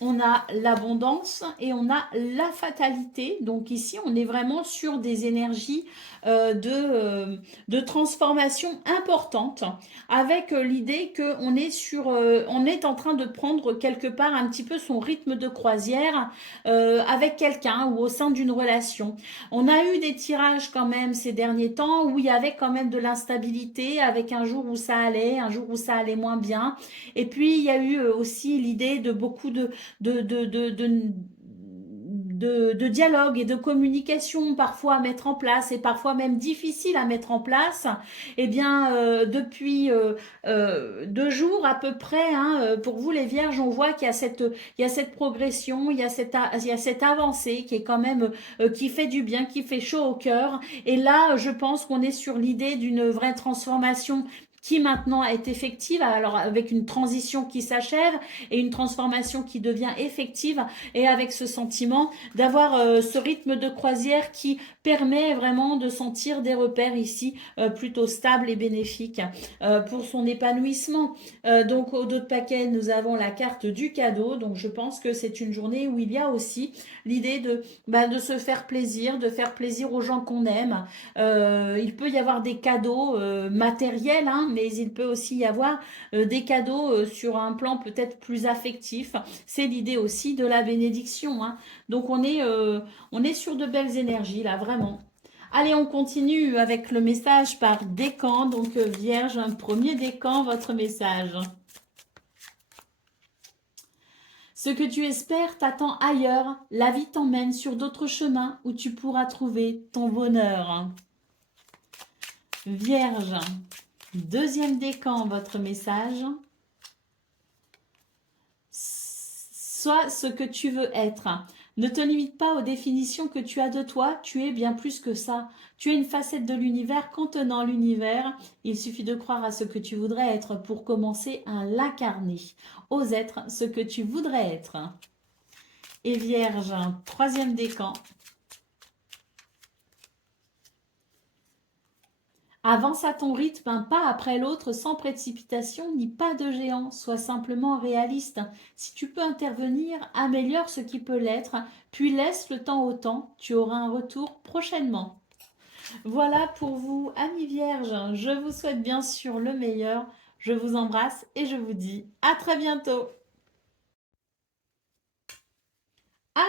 on a l'abondance et on a la fatalité. Donc ici, on est vraiment sur des énergies de transformation importantes, avec l'idée qu'on est on est en train de prendre quelque part un petit peu son rythme de croisière avec quelqu'un ou au sein d'une relation. On a eu des tirages quand même ces derniers temps où il y avait quand même de l'instabilité, avec un jour où ça allait, un jour où ça allait moins bien. Et puis il y a eu aussi l'idée de beaucoup de, de, de, de, de dialogue et de communication parfois à mettre en place et parfois même difficile à mettre en place, eh bien depuis 2 jours à peu près, hein, pour vous les vierges, on voit qu'il y a il y a cette progression, il y a cette avancée qui est quand même, qui fait du bien, qui fait chaud au cœur. Et là, je pense qu'on est sur l'idée d'une vraie transformation qui maintenant est effective, alors avec une transition qui s'achève et une transformation qui devient effective, et avec ce sentiment d'avoir ce rythme de croisière qui permet vraiment de sentir des repères ici plutôt stables et bénéfiques pour son épanouissement. Donc au dos de paquet, nous avons la carte du cadeau, donc je pense que c'est une journée où il y a aussi l'idée de se faire plaisir, de faire plaisir aux gens qu'on aime. Il peut y avoir des cadeaux matériels, hein, mais il peut aussi y avoir des cadeaux sur un plan peut-être plus affectif. C'est l'idée aussi de la bénédiction, hein. Donc on est sur de belles énergies là, vraiment. Allez, on continue avec le message par décan. Donc Vierge, un premier décan, votre message. Ce que tu espères t'attend ailleurs. La vie t'emmène sur d'autres chemins où tu pourras trouver ton bonheur. Vierge, deuxième décan, votre message. Sois ce que tu veux être. Ne te limite pas aux définitions que tu as de toi, tu es bien plus que ça. Tu es une facette de l'univers contenant l'univers. Il suffit de croire à ce que tu voudrais être pour commencer à l'incarner. Ose être ce que tu voudrais être. Et Vierge, troisième décan. Avance à ton rythme, un pas après l'autre, sans précipitation ni pas de géant. Sois simplement réaliste. Si tu peux intervenir, améliore ce qui peut l'être, puis laisse le temps au temps. Tu auras un retour prochainement. Voilà pour vous, amis vierges. Je vous souhaite bien sûr le meilleur. Je vous embrasse et je vous dis à très bientôt.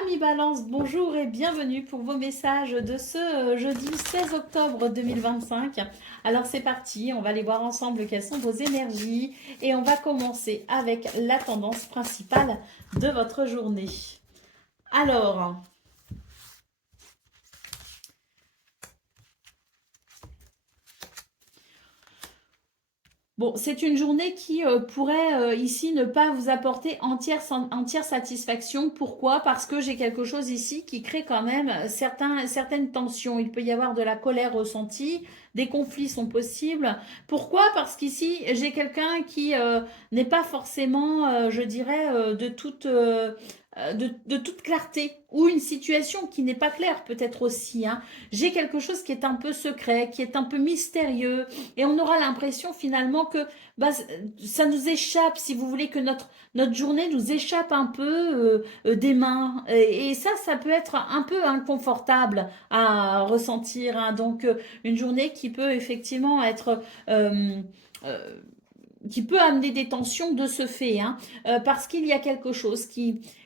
Amis Balance, bonjour et bienvenue pour vos messages de ce jeudi 16 octobre 2025. Alors c'est parti, on va aller voir ensemble quelles sont vos énergies et on va commencer avec la tendance principale de votre journée. Alors, bon, c'est une journée qui pourrait ici ne pas vous apporter entière satisfaction. Pourquoi? Parce que j'ai quelque chose ici qui crée quand même certaines tensions. Il peut y avoir de la colère ressentie, des conflits sont possibles. Pourquoi? Parce qu'ici, j'ai quelqu'un qui n'est pas forcément, je dirais, de toute clarté, ou une situation qui n'est pas claire peut-être aussi, hein. J'ai quelque chose qui est un peu secret, qui est un peu mystérieux, et on aura l'impression finalement que bah, ça nous échappe, si vous voulez, que notre journée nous échappe un peu des mains. Et ça peut être un peu inconfortable à ressentir, hein. Donc, une journée qui peut effectivement être... qui peut amener des tensions de ce fait, hein, parce qu'il y a quelque chose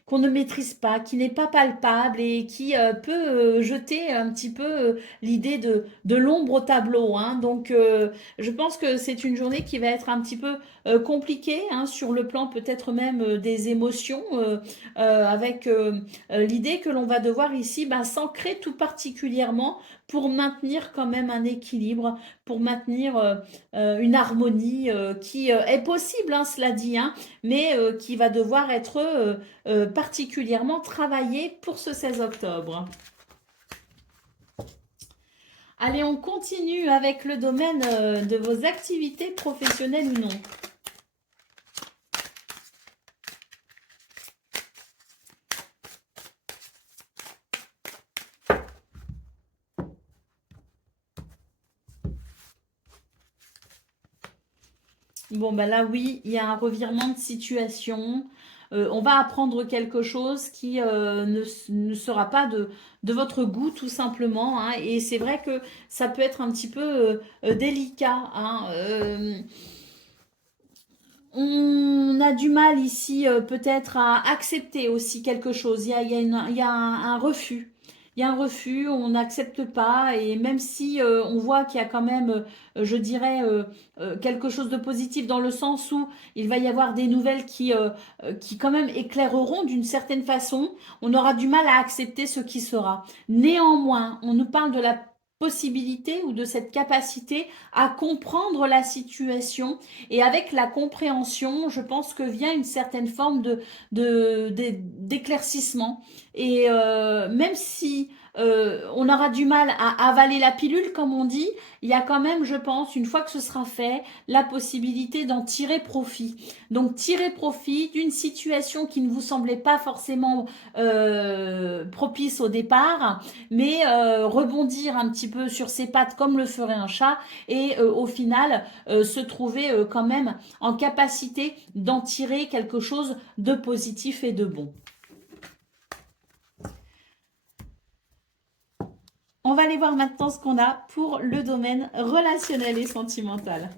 qu'on ne maîtrise pas, qui n'est pas palpable et qui peut jeter un petit peu l'idée de l'ombre au tableau, hein. Donc, je pense que c'est une journée qui va être un petit peu compliquée, hein, sur le plan peut-être même des émotions, avec l'idée que l'on va devoir ici s'ancrer tout particulièrement pour maintenir quand même un équilibre, pour maintenir une harmonie qui est possible, hein, cela dit, hein, mais qui va devoir être particulièrement travaillée pour ce 16 octobre. Allez, on continue avec le domaine de vos activités professionnelles ou non. Bon, ben là, oui, il y a un revirement de situation. On va apprendre quelque chose qui ne sera pas de votre goût, tout simplement, hein. Et c'est vrai que ça peut être un petit peu délicat, hein. On a du mal ici peut-être à accepter aussi quelque chose. Il y a un refus. Il y a un refus, on n'accepte pas et même si on voit qu'il y a quand même, je dirais, quelque chose de positif dans le sens où il va y avoir des nouvelles qui quand même éclaireront d'une certaine façon, on aura du mal à accepter ce qui sera. Néanmoins, on nous parle de la possibilité ou de cette capacité à comprendre la situation et avec la compréhension, je pense que vient une certaine forme d'éclaircissement. Et même si on aura du mal à avaler la pilule, comme on dit, il y a quand même, je pense, une fois que ce sera fait, la possibilité d'en tirer profit. Donc, tirer profit d'une situation qui ne vous semblait pas forcément propice au départ, mais rebondir un petit peu sur ses pattes comme le ferait un chat et au final se trouver quand même en capacité d'en tirer quelque chose de positif et de bon. On va aller voir maintenant ce qu'on a pour le domaine relationnel et sentimental.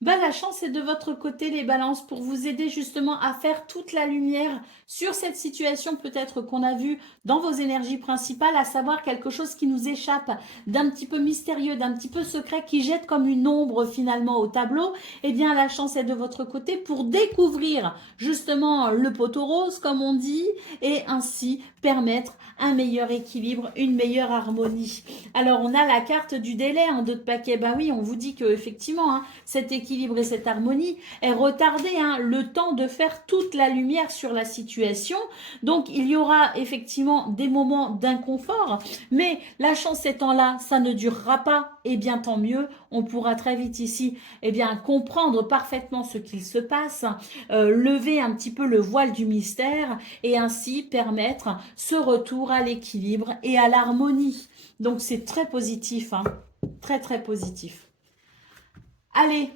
Ben, la chance est de votre côté, les balances, pour vous aider justement à faire toute la lumière sur cette situation peut-être qu'on a vue dans vos énergies principales, à savoir quelque chose qui nous échappe, d'un petit peu mystérieux, d'un petit peu secret, qui jette comme une ombre finalement au tableau. Eh bien, la chance est de votre côté pour découvrir justement le poteau rose, comme on dit, et ainsi permettre un meilleur équilibre, une meilleure harmonie. Alors, on a la carte du délai, hein, d'autres paquets. Ben oui, on vous dit que effectivement, hein, cet équilibre et cette harmonie est retardé, hein, le temps de faire toute la lumière sur la situation. Donc, il y aura effectivement des moments d'inconfort, mais la chance étant là, ça ne durera pas. Et bien, tant mieux. On pourra très vite ici, eh bien, comprendre parfaitement ce qu'il se passe, lever un petit peu le voile du mystère et ainsi permettre ce retour à l'équilibre et à l'harmonie. Donc, c'est très positif, hein, très, très positif. Allez,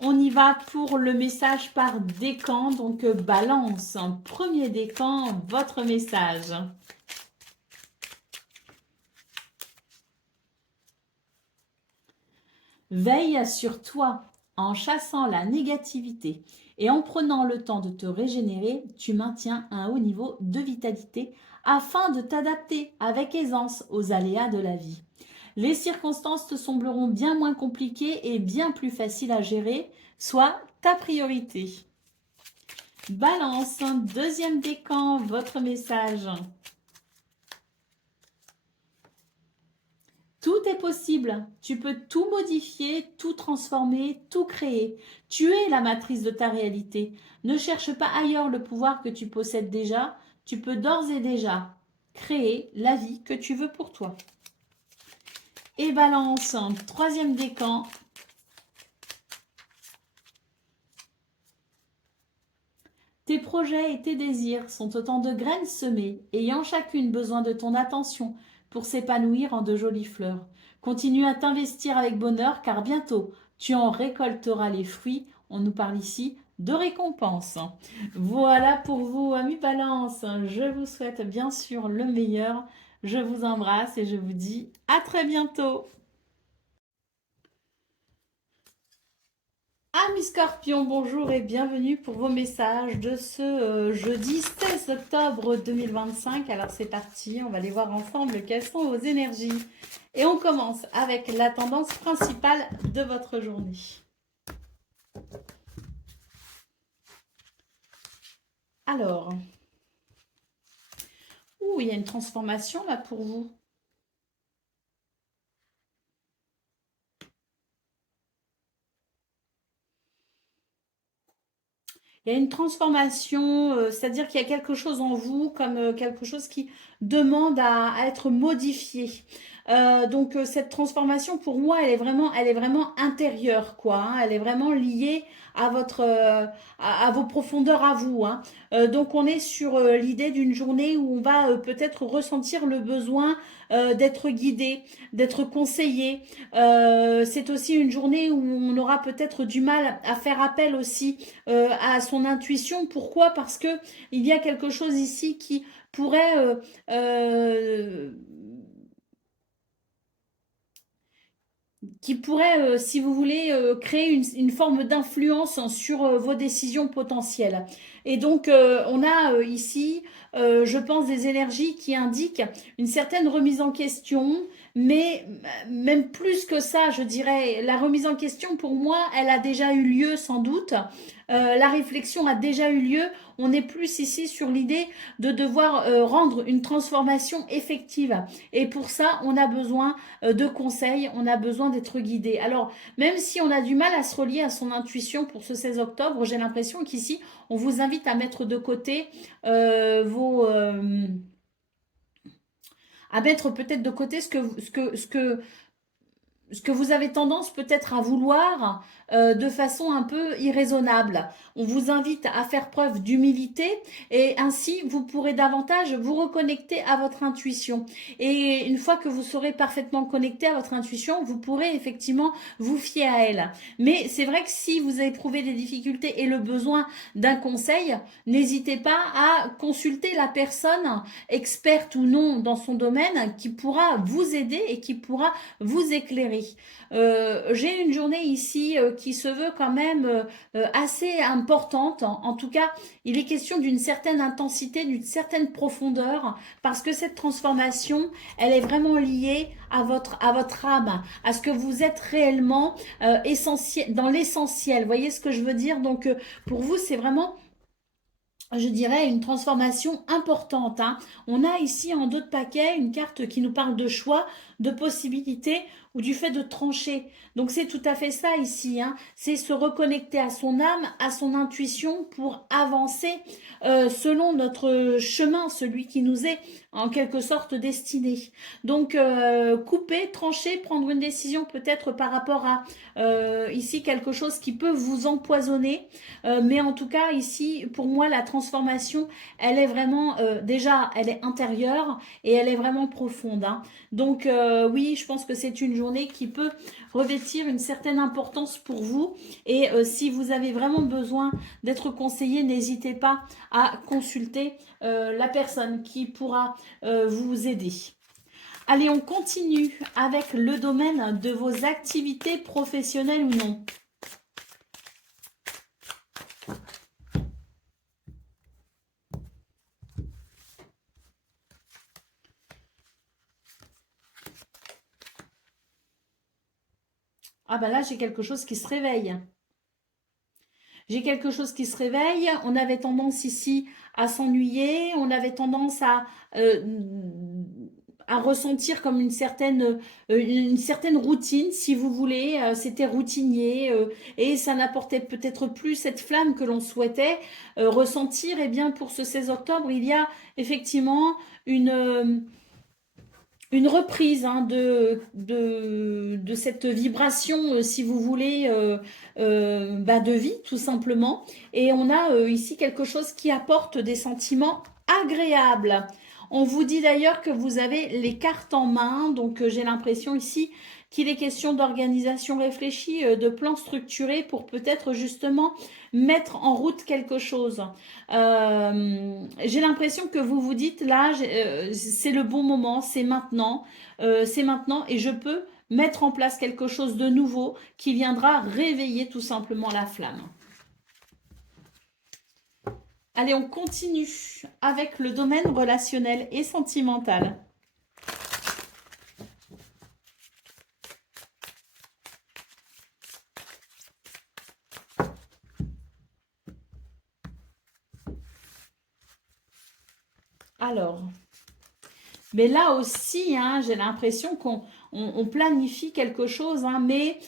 on y va pour le message par décan. Donc, balance, premier décan, votre message. Veille sur toi en chassant la négativité et en prenant le temps de te régénérer, tu maintiens un haut niveau de vitalité afin de t'adapter avec aisance aux aléas de la vie. Les circonstances te sembleront bien moins compliquées et bien plus faciles à gérer, soit ta priorité. Balance, deuxième décan, votre message. Tout est possible. Tu peux tout modifier, tout transformer, tout créer. Tu es la matrice de ta réalité. Ne cherche pas ailleurs le pouvoir que tu possèdes déjà. Tu peux d'ores et déjà créer la vie que tu veux pour toi. Et balance, troisième décan. Tes projets et tes désirs sont autant de graines semées, ayant chacune besoin de ton attention pour s'épanouir en de jolies fleurs. Continue à t'investir avec bonheur car bientôt tu en récolteras les fruits On nous parle ici de récompense. Voilà pour vous, amis Balance. Je vous souhaite bien sûr le meilleur. Je vous embrasse et je vous dis à très bientôt. Amis Scorpions, bonjour et bienvenue pour vos messages de ce jeudi 16 octobre 2025. Alors c'est parti, on va aller voir ensemble quelles sont vos énergies. Et on commence avec la tendance principale de votre journée. Alors, il y a une transformation là pour vous. Il y a une transformation, c'est-à-dire qu'il y a quelque chose en vous, comme quelque chose qui demande à être modifié. Donc cette transformation, pour moi, elle est vraiment intérieure, quoi. Hein. Elle est vraiment liée à à vos profondeurs à vous. Hein. Donc on est sur l'idée d'une journée où on va peut-être ressentir le besoin d'être guidé, d'être conseillé. C'est aussi une journée où on aura peut-être du mal à faire appel aussi à son intuition. Pourquoi? Parce que il y a quelque chose ici qui pourrait euh, si vous voulez, créer une forme d'influence sur vos décisions potentielles. Et donc, on a ici, je pense, des énergies qui indiquent une certaine remise en question, mais même plus que ça, je dirais, la remise en question, pour moi, elle a déjà eu lieu sans doute. La réflexion a déjà eu lieu. On est plus ici sur l'idée de devoir rendre une transformation effective. Et pour ça, on a besoin de conseils, on a besoin d'être guidé. Alors, même si on a du mal à se relier à son intuition pour ce 16 octobre, j'ai l'impression qu'ici, on vous invite à mettre de côté vos... à mettre peut-être de côté ce que vous avez tendance peut-être à vouloir de façon un peu irraisonnable. On vous invite à faire preuve d'humilité et ainsi vous pourrez davantage vous reconnecter à votre intuition. Et une fois que vous serez parfaitement connecté à votre intuition, vous pourrez effectivement vous fier à elle. Mais c'est vrai que si vous avez éprouvé des difficultés et le besoin d'un conseil, n'hésitez pas à consulter la personne, experte ou non dans son domaine, qui pourra vous aider et qui pourra vous éclairer. J'ai une journée ici qui se veut quand même assez importante. En tout cas, il est question d'une certaine intensité, d'une certaine profondeur, parce que cette transformation, elle est vraiment liée à votre âme, à ce que vous êtes réellement essentiel, dans l'essentiel. Vous voyez ce que je veux dire? Donc, pour vous, c'est vraiment, je dirais, une transformation importante. Hein. On a ici en dos de paquet une carte qui nous parle de choix, de possibilités ou du fait de trancher. Donc c'est tout à fait ça ici. Hein. C'est se reconnecter à son âme, à son intuition pour avancer selon notre chemin, celui qui nous est en quelque sorte destiné. Donc couper, trancher, prendre une décision peut-être par rapport à ici quelque chose qui peut vous empoisonner. Mais en tout cas, ici, pour moi, la transformation, elle est vraiment, déjà, elle est intérieure et elle est vraiment profonde. Hein. Donc, oui, je pense que c'est une journée qui peut revêtir une certaine importance pour vous. Et si vous avez vraiment besoin d'être conseillé, n'hésitez pas à consulter la personne qui pourra vous aider. Allez, on continue avec le domaine de vos activités professionnelles ou non. Ah ben là, j'ai quelque chose qui se réveille. J'ai quelque chose qui se réveille. On avait tendance ici à s'ennuyer. On avait tendance euh, à ressentir comme une certaine routine, si vous voulez. C'était routinier et ça n'apportait peut-être plus cette flamme que l'on souhaitait ressentir. Et bien, pour ce 16 octobre, il y a effectivement une reprise hein, de cette vibration, si vous voulez, de vie, tout simplement. Et on a ici quelque chose qui apporte des sentiments agréables. On vous dit d'ailleurs que vous avez les cartes en main, donc j'ai l'impression ici qu'il est question d'organisation réfléchie, de plan structuré pour peut-être justement mettre en route quelque chose. J'ai l'impression que vous vous dites là, c'est le bon moment, c'est maintenant et je peux mettre en place quelque chose de nouveau qui viendra réveiller tout simplement la flamme. Allez, on continue avec le domaine relationnel et sentimental. Alors, mais là aussi, hein, j'ai l'impression qu'on planifie quelque chose, hein, mais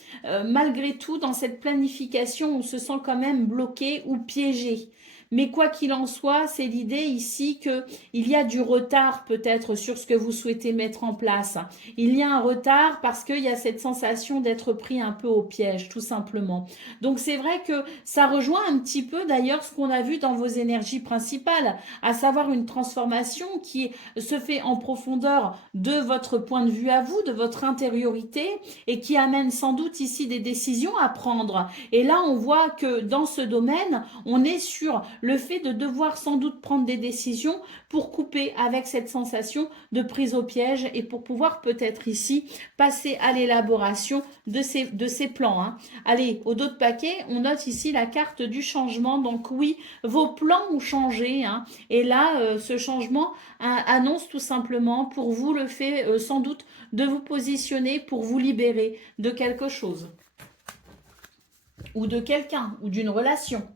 malgré tout, dans cette planification, on se sent quand même bloqué ou piégé. Mais quoi qu'il en soit, c'est l'idée ici qu'il y a du retard peut-être sur ce que vous souhaitez mettre en place. Il y a un retard parce qu'il y a cette sensation d'être pris un peu au piège, tout simplement. Donc c'est vrai que ça rejoint un petit peu d'ailleurs ce qu'on a vu dans vos énergies principales, à savoir une transformation qui se fait en profondeur de votre point de vue à vous, de votre intériorité, et qui amène sans doute ici des décisions à prendre. Et là, on voit que dans ce domaine, on est sur le fait de devoir sans doute prendre des décisions pour couper avec cette sensation de prise au piège et pour pouvoir peut-être ici passer à l'élaboration de ces plans. Hein. Allez, au dos de paquet, on note ici la carte du changement. Donc oui, vos plans ont changé. Hein, et là, ce changement annonce tout simplement pour vous le fait sans doute de vous positionner pour vous libérer de quelque chose ou de quelqu'un ou d'une relation.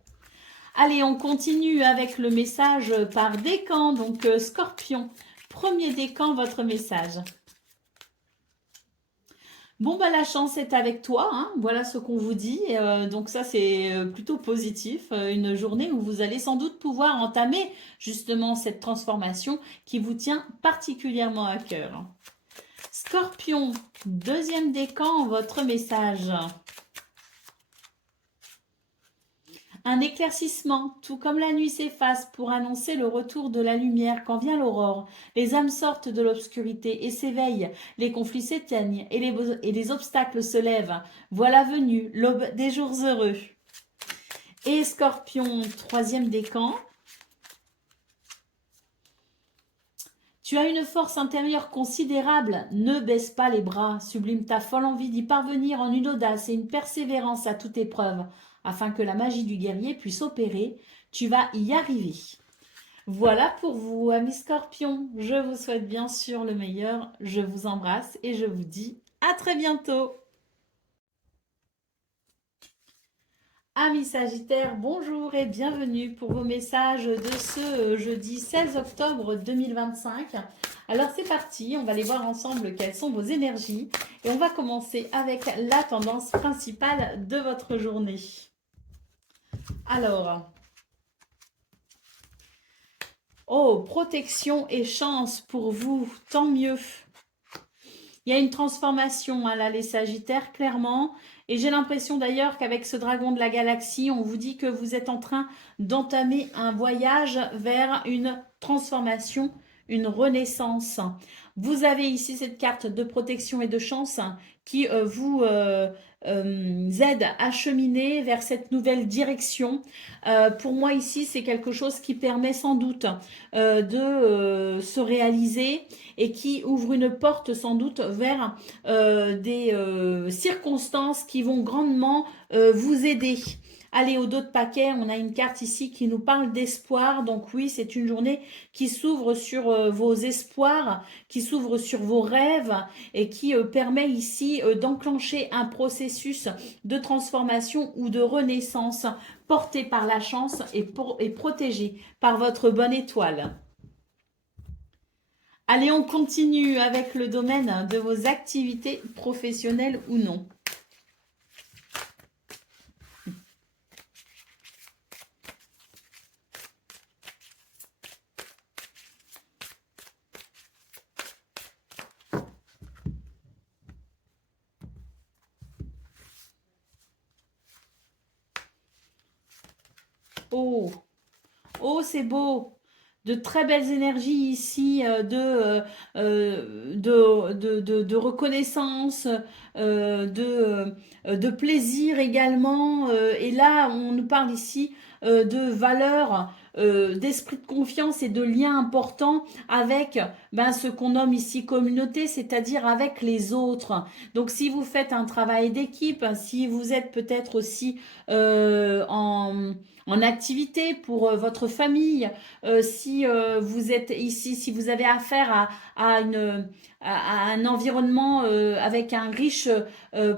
Allez, on continue avec le message par décan, donc Scorpion. Premier décan, votre message. Bon, bah, la chance est avec toi, hein. Voilà ce qu'on vous dit. Donc ça, c'est plutôt positif. Une journée où vous allez sans doute pouvoir entamer justement cette transformation qui vous tient particulièrement à cœur. Scorpion, deuxième décan, votre message. Un éclaircissement, tout comme la nuit s'efface pour annoncer le retour de la lumière quand vient l'aurore. Les âmes sortent de l'obscurité et s'éveillent, les conflits s'éteignent et les obstacles se lèvent. Voilà venue l'aube des jours heureux. Et Scorpion, troisième décan. Tu as une force intérieure considérable, ne baisse pas les bras, sublime ta folle envie d'y parvenir en une audace et une persévérance à toute épreuve. Afin que la magie du guerrier puisse opérer, tu vas y arriver. Voilà pour vous, amis scorpions. Je vous souhaite bien sûr le meilleur. Je vous embrasse et je vous dis à très bientôt. Amis Sagittaires, bonjour et bienvenue pour vos messages de ce jeudi 16 octobre 2025. Alors c'est parti, on va aller voir ensemble quelles sont vos énergies et on va commencer avec la tendance principale de votre journée. Alors, oh, protection et chance pour vous, tant mieux. Il y a une transformation, hein, là, les Sagittaires, clairement. Et j'ai l'impression d'ailleurs qu'avec ce dragon de la galaxie, on vous dit que vous êtes en train d'entamer un voyage vers une transformation, une renaissance. Vous avez ici cette carte de protection et de chance qui vous aide à cheminer vers cette nouvelle direction. Pour moi ici, c'est quelque chose qui permet sans doute de se réaliser et qui ouvre une porte sans doute vers des circonstances qui vont grandement vous aider. Allez, au dos de paquet, on a une carte ici qui nous parle d'espoir. Donc oui, c'est une journée qui s'ouvre sur vos espoirs, qui s'ouvre sur vos rêves et qui permet ici d'enclencher un processus de transformation ou de renaissance porté par la chance et protégé par votre bonne étoile. Allez, on continue avec le domaine de vos activités professionnelles ou non. Oh, oh, c'est beau. de très belles énergies ici de reconnaissance, de plaisir également. Et là, on nous parle ici de valeurs, d'esprit de confiance et de liens importants avec ben, ce qu'on nomme ici communauté, c'est-à-dire avec les autres. Donc si vous faites un travail d'équipe, si vous êtes peut-être aussi en activité pour votre famille, si vous êtes ici, si vous avez affaire à un environnement avec un riche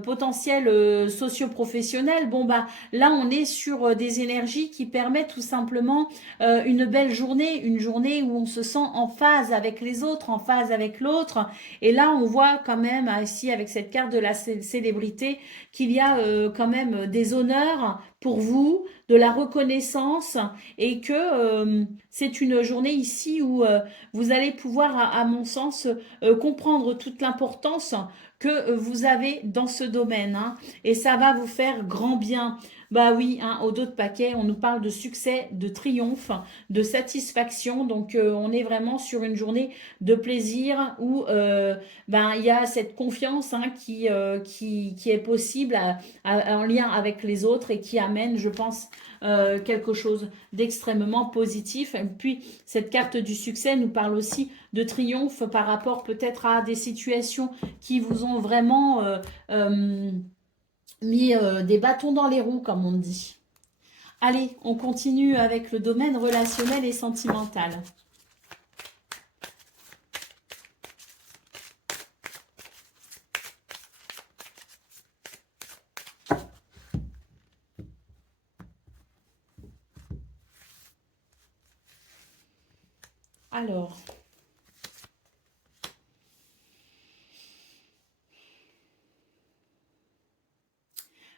potentiel socio-professionnel, bon bah là on est sur des énergies qui permettent tout simplement une belle journée, une journée où on se sent en phase avec les autres, en phase avec l'autre. Et là on voit quand même ici avec cette carte de la célébrité qu'il y a quand même des honneurs pour vous, de la reconnaissance et que c'est une journée ici où vous allez pouvoir, à mon sens, comprendre toute l'importance que vous avez dans ce domaine, hein, et ça va vous faire grand bien. Bah oui, hein, au dos de paquet, on nous parle de succès, de triomphe, de satisfaction. Donc, on est vraiment sur une journée de plaisir où ben, il y a cette confiance hein, qui est possible en lien avec les autres et qui amène, je pense, quelque chose d'extrêmement positif. Et puis, cette carte du succès nous parle aussi de triomphe par rapport peut-être à des situations qui vous ont vraiment mis des bâtons dans les roues, comme on dit. Allez, on continue avec le domaine relationnel et sentimental. Alors,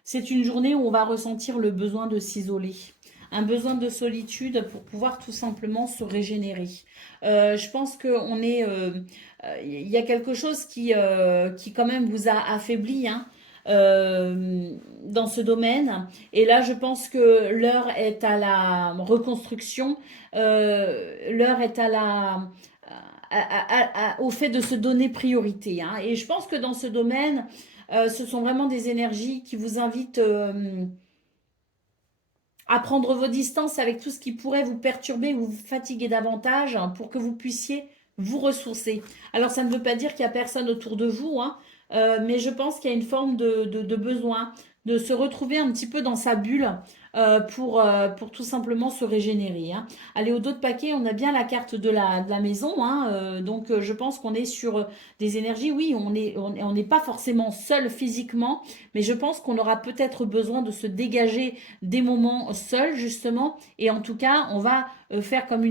c'est une journée où on va ressentir le besoin de s'isoler, un besoin de solitude pour pouvoir tout simplement se régénérer. Je pense qu'on est, il y a quelque chose qui quand même vous a affaibli, hein, dans ce domaine. Et là, je pense que l'heure est à la reconstruction, l'heure est à la au fait de se donner priorité, hein. Et je pense que dans ce domaine, ce sont vraiment des énergies qui vous invitent à prendre vos distances avec tout ce qui pourrait vous perturber ou vous fatiguer davantage hein, pour que vous puissiez vous ressourcer. Alors ça ne veut pas dire qu'il n'y a personne autour de vous, hein, mais je pense qu'il y a une forme de besoin de se retrouver un petit peu dans sa bulle pour tout simplement se régénérer, hein. Allez, au dos de paquet, on a bien la carte de la maison, hein, donc je pense qu'on est sur des énergies, oui, on n'est pas forcément seul physiquement, mais je pense qu'on aura peut-être besoin de se dégager des moments seuls justement et en tout cas on va faire comme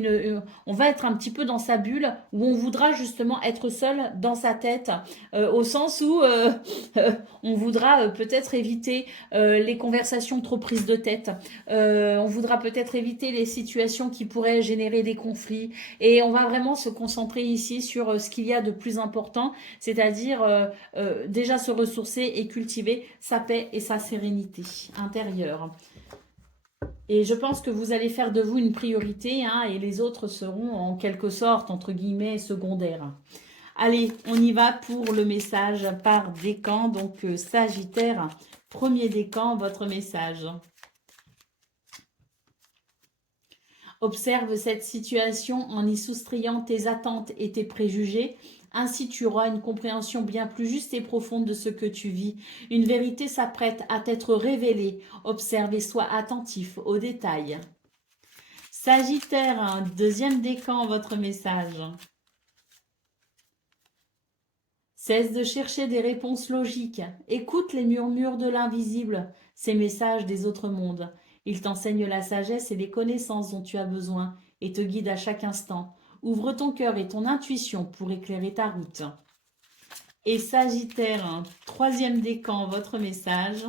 on va être un petit peu dans sa bulle où on voudra justement être seul dans sa tête au sens où on voudra peut-être éviter les conversations trop prises de tête, on voudra peut-être éviter les situations qui pourraient générer des conflits et on va vraiment se concentrer ici sur ce qu'il y a de plus important, c'est-à-dire déjà se ressourcer et cultiver sa paix et sa sérénité intérieure. Et je pense que vous allez faire de vous une priorité, hein, et les autres seront en quelque sorte, entre guillemets, secondaires. Allez, on y va pour le message par décan. Donc, Sagittaire, premier décan, votre message. Observe cette situation en y soustrayant tes attentes et tes préjugés. Ainsi tu auras une compréhension bien plus juste et profonde de ce que tu vis. Une vérité s'apprête à t'être révélée. Observe et sois attentif aux détails. Sagittaire, deuxième décan, votre message. Cesse de chercher des réponses logiques. Écoute les murmures de l'invisible, ces messages des autres mondes. Ils t'enseignent la sagesse et les connaissances dont tu as besoin et te guident à chaque instant. Ouvre ton cœur et ton intuition pour éclairer ta route. Et Sagittaire, troisième décan, votre message.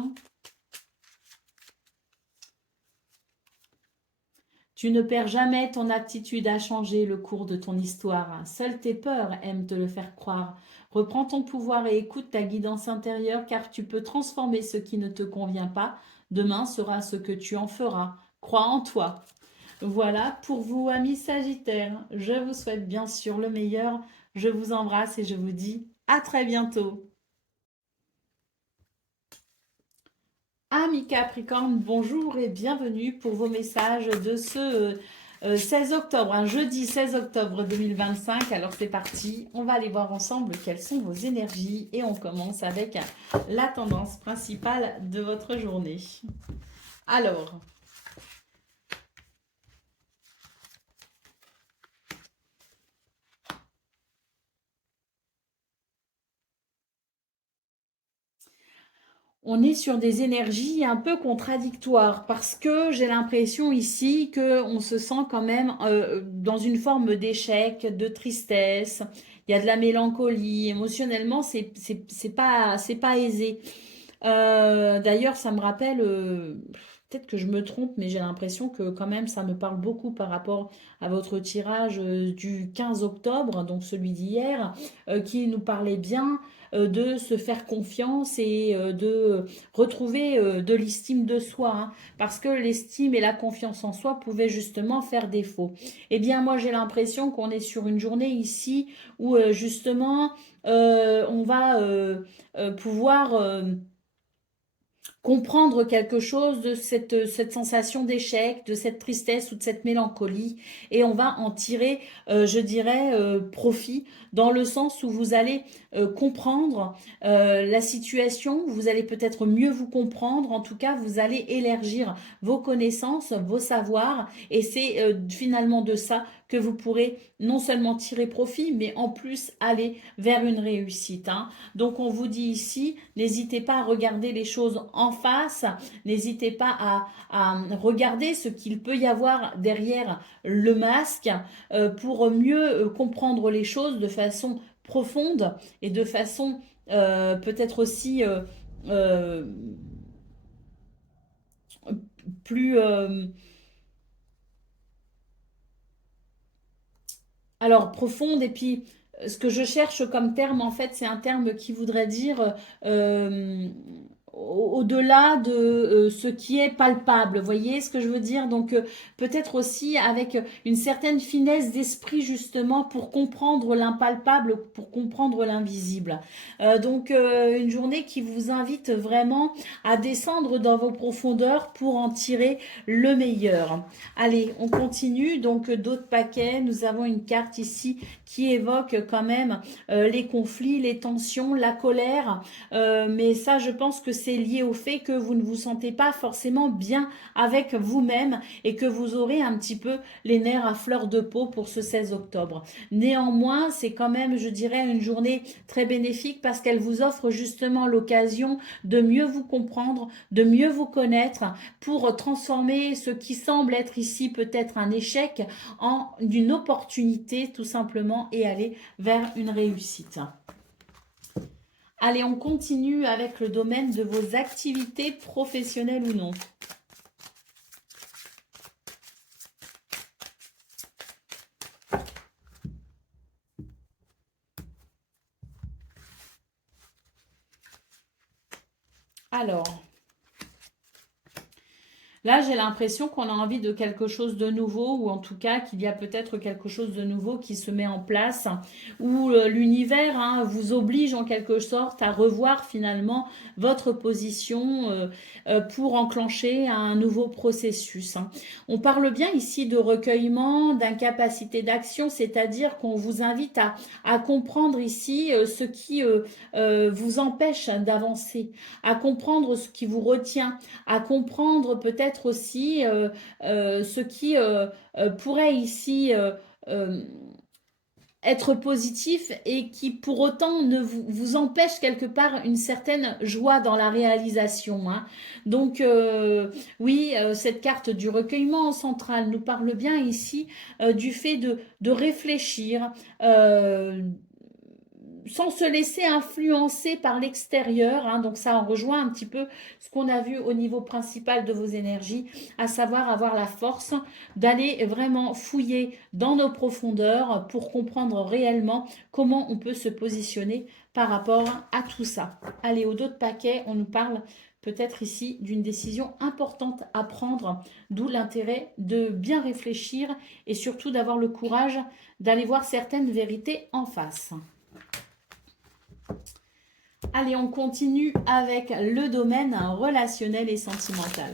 Tu ne perds jamais ton aptitude à changer le cours de ton histoire. Seules tes peurs aiment te le faire croire. Reprends ton pouvoir et écoute ta guidance intérieure car tu peux transformer ce qui ne te convient pas. Demain sera ce que tu en feras. Crois en toi. Voilà pour vous, amis Sagittaires. Je vous souhaite bien sûr le meilleur. Je vous embrasse et je vous dis à très bientôt. Amis Capricorne, bonjour et bienvenue pour vos messages de ce 16 octobre, un jeudi 16 octobre 2025. Alors c'est parti, on va aller voir ensemble quelles sont vos énergies et on commence avec la tendance principale de votre journée. Alors, on est sur des énergies un peu contradictoires parce que j'ai l'impression ici qu'on se sent quand même dans une forme d'échec, de tristesse. Il y a de la mélancolie. Émotionnellement, c'est pas aisé. D'ailleurs, ça me rappelle, peut-être que je me trompe, mais j'ai l'impression que quand même ça me parle beaucoup par rapport à votre tirage du 15 octobre, donc celui d'hier, qui nous parlait bien de se faire confiance et de retrouver de l'estime de soi, hein, parce que l'estime et la confiance en soi pouvaient justement faire défaut. Eh bien, moi, j'ai l'impression qu'on est sur une journée ici où justement on va pouvoir comprendre quelque chose de cette sensation d'échec, de cette tristesse ou de cette mélancolie, et on va en tirer, je dirais, profit, dans le sens où vous allez comprendre la situation, vous allez peut-être mieux vous comprendre, en tout cas, vous allez élargir vos connaissances, vos savoirs, et c'est finalement de ça que vous pourrez non seulement tirer profit, mais en plus aller vers une réussite, hein. Donc on vous dit ici, n'hésitez pas à regarder les choses en face, n'hésitez pas à regarder ce qu'il peut y avoir derrière le masque pour mieux comprendre les choses de façon profonde et de façon peut-être aussi euh, plus... alors profonde et puis ce que je cherche comme terme en fait c'est un terme qui voudrait dire euh, au-delà de ce qui est palpable, vous voyez ce que je veux dire, donc peut-être aussi avec une certaine finesse d'esprit justement pour comprendre l'impalpable, pour comprendre l'invisible. Donc une journée qui vous invite vraiment à descendre dans vos profondeurs pour en tirer le meilleur. Allez, on continue. Donc, d'autres paquets. Nous avons une carte ici qui évoque quand même les conflits, les tensions, la colère. Mais ça, je pense que c'est lié au fait que vous ne vous sentez pas forcément bien avec vous-même et que vous aurez un petit peu les nerfs à fleur de peau pour ce 16 octobre. Néanmoins, c'est quand même, je dirais, une journée très bénéfique parce qu'elle vous offre justement l'occasion de mieux vous comprendre, de mieux vous connaître, pour transformer ce qui semble être ici peut-être un échec en une opportunité tout simplement et aller vers une réussite. Allez, on continue avec le domaine de vos activités professionnelles ou non. Alors, là, j'ai l'impression qu'on a envie de quelque chose de nouveau, ou en tout cas qu'il y a peut-être quelque chose de nouveau qui se met en place, où l'univers hein, vous oblige en quelque sorte à revoir finalement votre position pour enclencher un nouveau processus, hein. On parle bien ici de recueillement, d'incapacité d'action, c'est-à-dire qu'on vous invite à comprendre ici ce qui vous empêche d'avancer, à comprendre ce qui vous retient, à comprendre peut-être aussi ce qui pourrait ici euh, être positif et qui pour autant ne vous empêche quelque part une certaine joie dans la réalisation, hein. Donc oui, cette carte du recueillement central nous parle bien ici du fait de réfléchir, sans se laisser influencer par l'extérieur, hein. Donc ça en rejoint un petit peu ce qu'on a vu au niveau principal de vos énergies, à savoir avoir la force d'aller vraiment fouiller dans nos profondeurs pour comprendre réellement comment on peut se positionner par rapport à tout ça. Allez, au dos de paquet, on nous parle peut-être ici d'une décision importante à prendre, d'où l'intérêt de bien réfléchir et surtout d'avoir le courage d'aller voir certaines vérités en face. Allez, on continue avec le domaine relationnel et sentimental.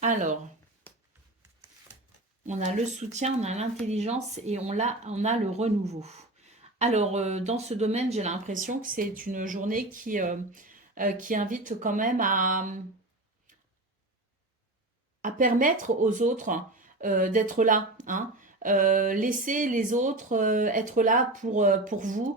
Alors, on a le soutien, on a l'intelligence et on a le renouveau. Alors, dans ce domaine, j'ai l'impression que c'est une journée qui invite quand même à permettre aux autres d'être là, hein. Laissez les autres être là pour vous.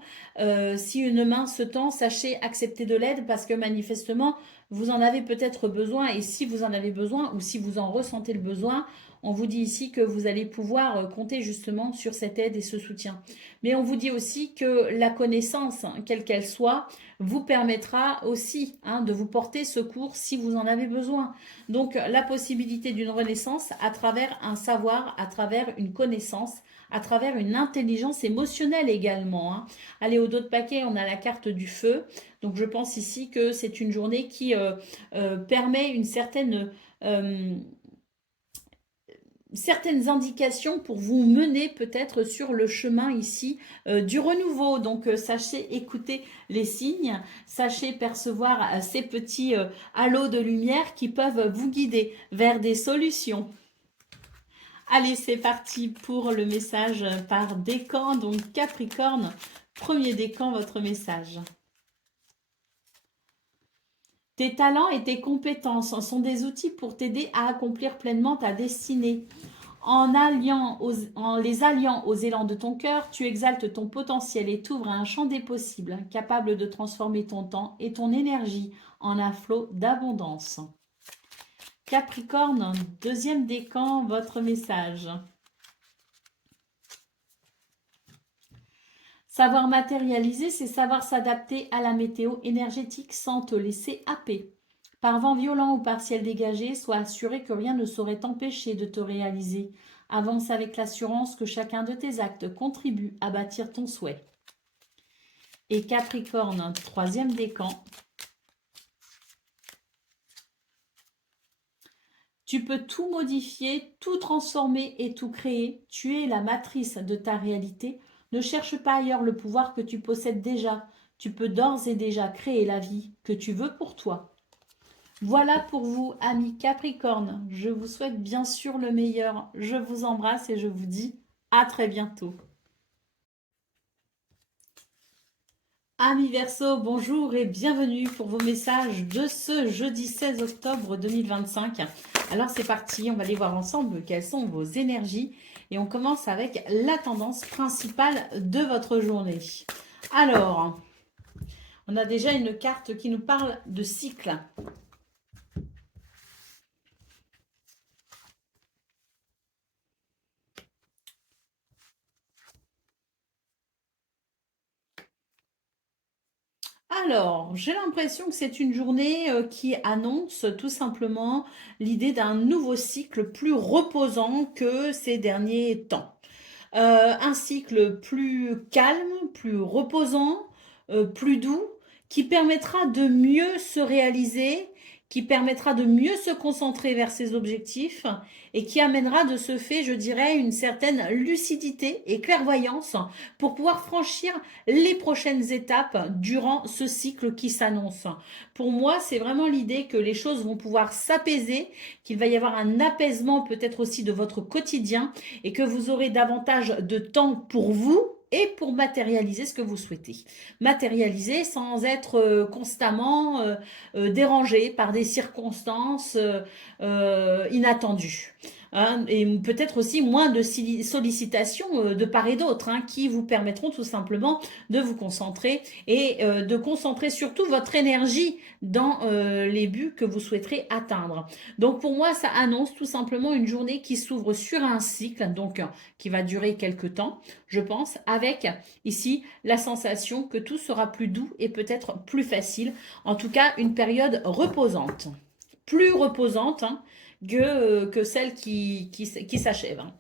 Si une main se tend, sachez accepter de l'aide parce que manifestement, vous en avez peut-être besoin. Et si vous en avez besoin ou si vous en ressentez le besoin, on vous dit ici que vous allez pouvoir compter justement sur cette aide et ce soutien. Mais on vous dit aussi que la connaissance, hein, quelle qu'elle soit, vous permettra aussi, hein, de vous porter secours si vous en avez besoin. Donc la possibilité d'une renaissance à travers un savoir, à travers une connaissance, à travers une intelligence émotionnelle également, hein. Allez, au dos de paquet, on a la carte du feu. Donc je pense ici que c'est une journée qui permet une certaines indications pour vous mener peut-être sur le chemin ici du renouveau. Donc sachez écouter les signes, sachez percevoir ces petits halos de lumière qui peuvent vous guider vers des solutions. Allez, c'est parti pour le message par décan. Donc Capricorne, premier décan, votre message. Tes talents et tes compétences sont des outils pour t'aider à accomplir pleinement ta destinée. En les alliant aux élans de ton cœur, tu exaltes ton potentiel et t'ouvres à un champ des possibles, capable de transformer ton temps et ton énergie en un flot d'abondance. Capricorne, deuxième décan, votre message. Savoir matérialiser, c'est savoir s'adapter à la météo énergétique sans te laisser happer. Par vent violent ou par ciel dégagé, sois assuré que rien ne saurait t'empêcher de te réaliser. Avance avec l'assurance que chacun de tes actes contribue à bâtir ton souhait. Et Capricorne, troisième décan. Tu peux tout modifier, tout transformer et tout créer. Tu es la matrice de ta réalité. Ne cherche pas ailleurs le pouvoir que tu possèdes déjà. Tu peux d'ores et déjà créer la vie que tu veux pour toi. Voilà pour vous, amis Capricorne. Je vous souhaite bien sûr le meilleur. Je vous embrasse et je vous dis à très bientôt. Amis Verseau, bonjour et bienvenue pour vos messages de ce jeudi 16 octobre 2025. Alors c'est parti, on va aller voir ensemble quelles sont vos énergies et on commence avec la tendance principale de votre journée. Alors, on a déjà une carte qui nous parle de cycle. Alors, j'ai l'impression que c'est une journée qui annonce tout simplement l'idée d'un nouveau cycle plus reposant que ces derniers temps. Un cycle plus calme, plus reposant, plus doux, qui permettra de mieux se réaliser, qui permettra de mieux se concentrer vers ses objectifs et qui amènera de ce fait, je dirais, une certaine lucidité et clairvoyance pour pouvoir franchir les prochaines étapes durant ce cycle qui s'annonce. Pour moi, c'est vraiment l'idée que les choses vont pouvoir s'apaiser, qu'il va y avoir un apaisement peut-être aussi de votre quotidien et que vous aurez davantage de temps pour vous et pour matérialiser ce que vous souhaitez. Matérialiser sans être constamment dérangé par des circonstances inattendues. hein, et peut-être aussi moins de sollicitations de part et d'autre, hein, qui vous permettront tout simplement de vous concentrer et de concentrer surtout votre énergie dans les buts que vous souhaiterez atteindre. Donc pour moi, ça annonce tout simplement une journée qui s'ouvre sur un cycle, donc qui va durer quelques temps, je pense, avec ici la sensation que tout sera plus doux et peut-être plus facile. En tout cas, une période reposante, plus reposante, hein, que celle qui s'achève, hein.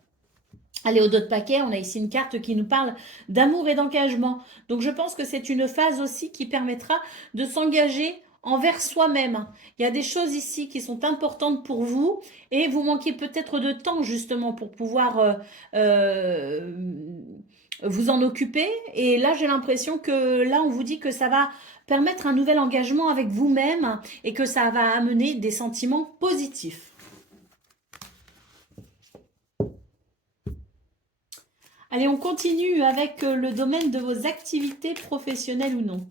Allez, au dos de paquet, on a ici une carte qui nous parle d'amour et d'engagement. Donc je pense que c'est une phase aussi qui permettra de s'engager envers soi-même. Il y a des choses ici qui sont importantes pour vous et vous manquez peut-être de temps justement pour pouvoir euh, vous en occuper. Et là, j'ai l'impression que là, on vous dit que ça va permettre un nouvel engagement avec vous-même et que ça va amener des sentiments positifs. Allez, on continue avec le domaine de vos activités professionnelles ou non.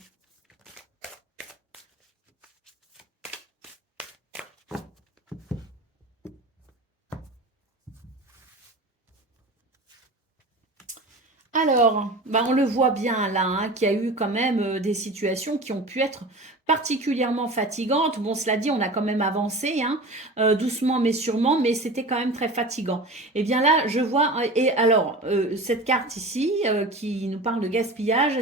Alors, bah on le voit bien là, hein, qu'il y a eu quand même des situations qui ont pu être particulièrement fatigantes. Bon, cela dit, on a quand même avancé, hein, doucement mais sûrement, mais c'était quand même très fatigant. Et bien là, je vois, et alors, cette carte ici, qui nous parle de gaspillage,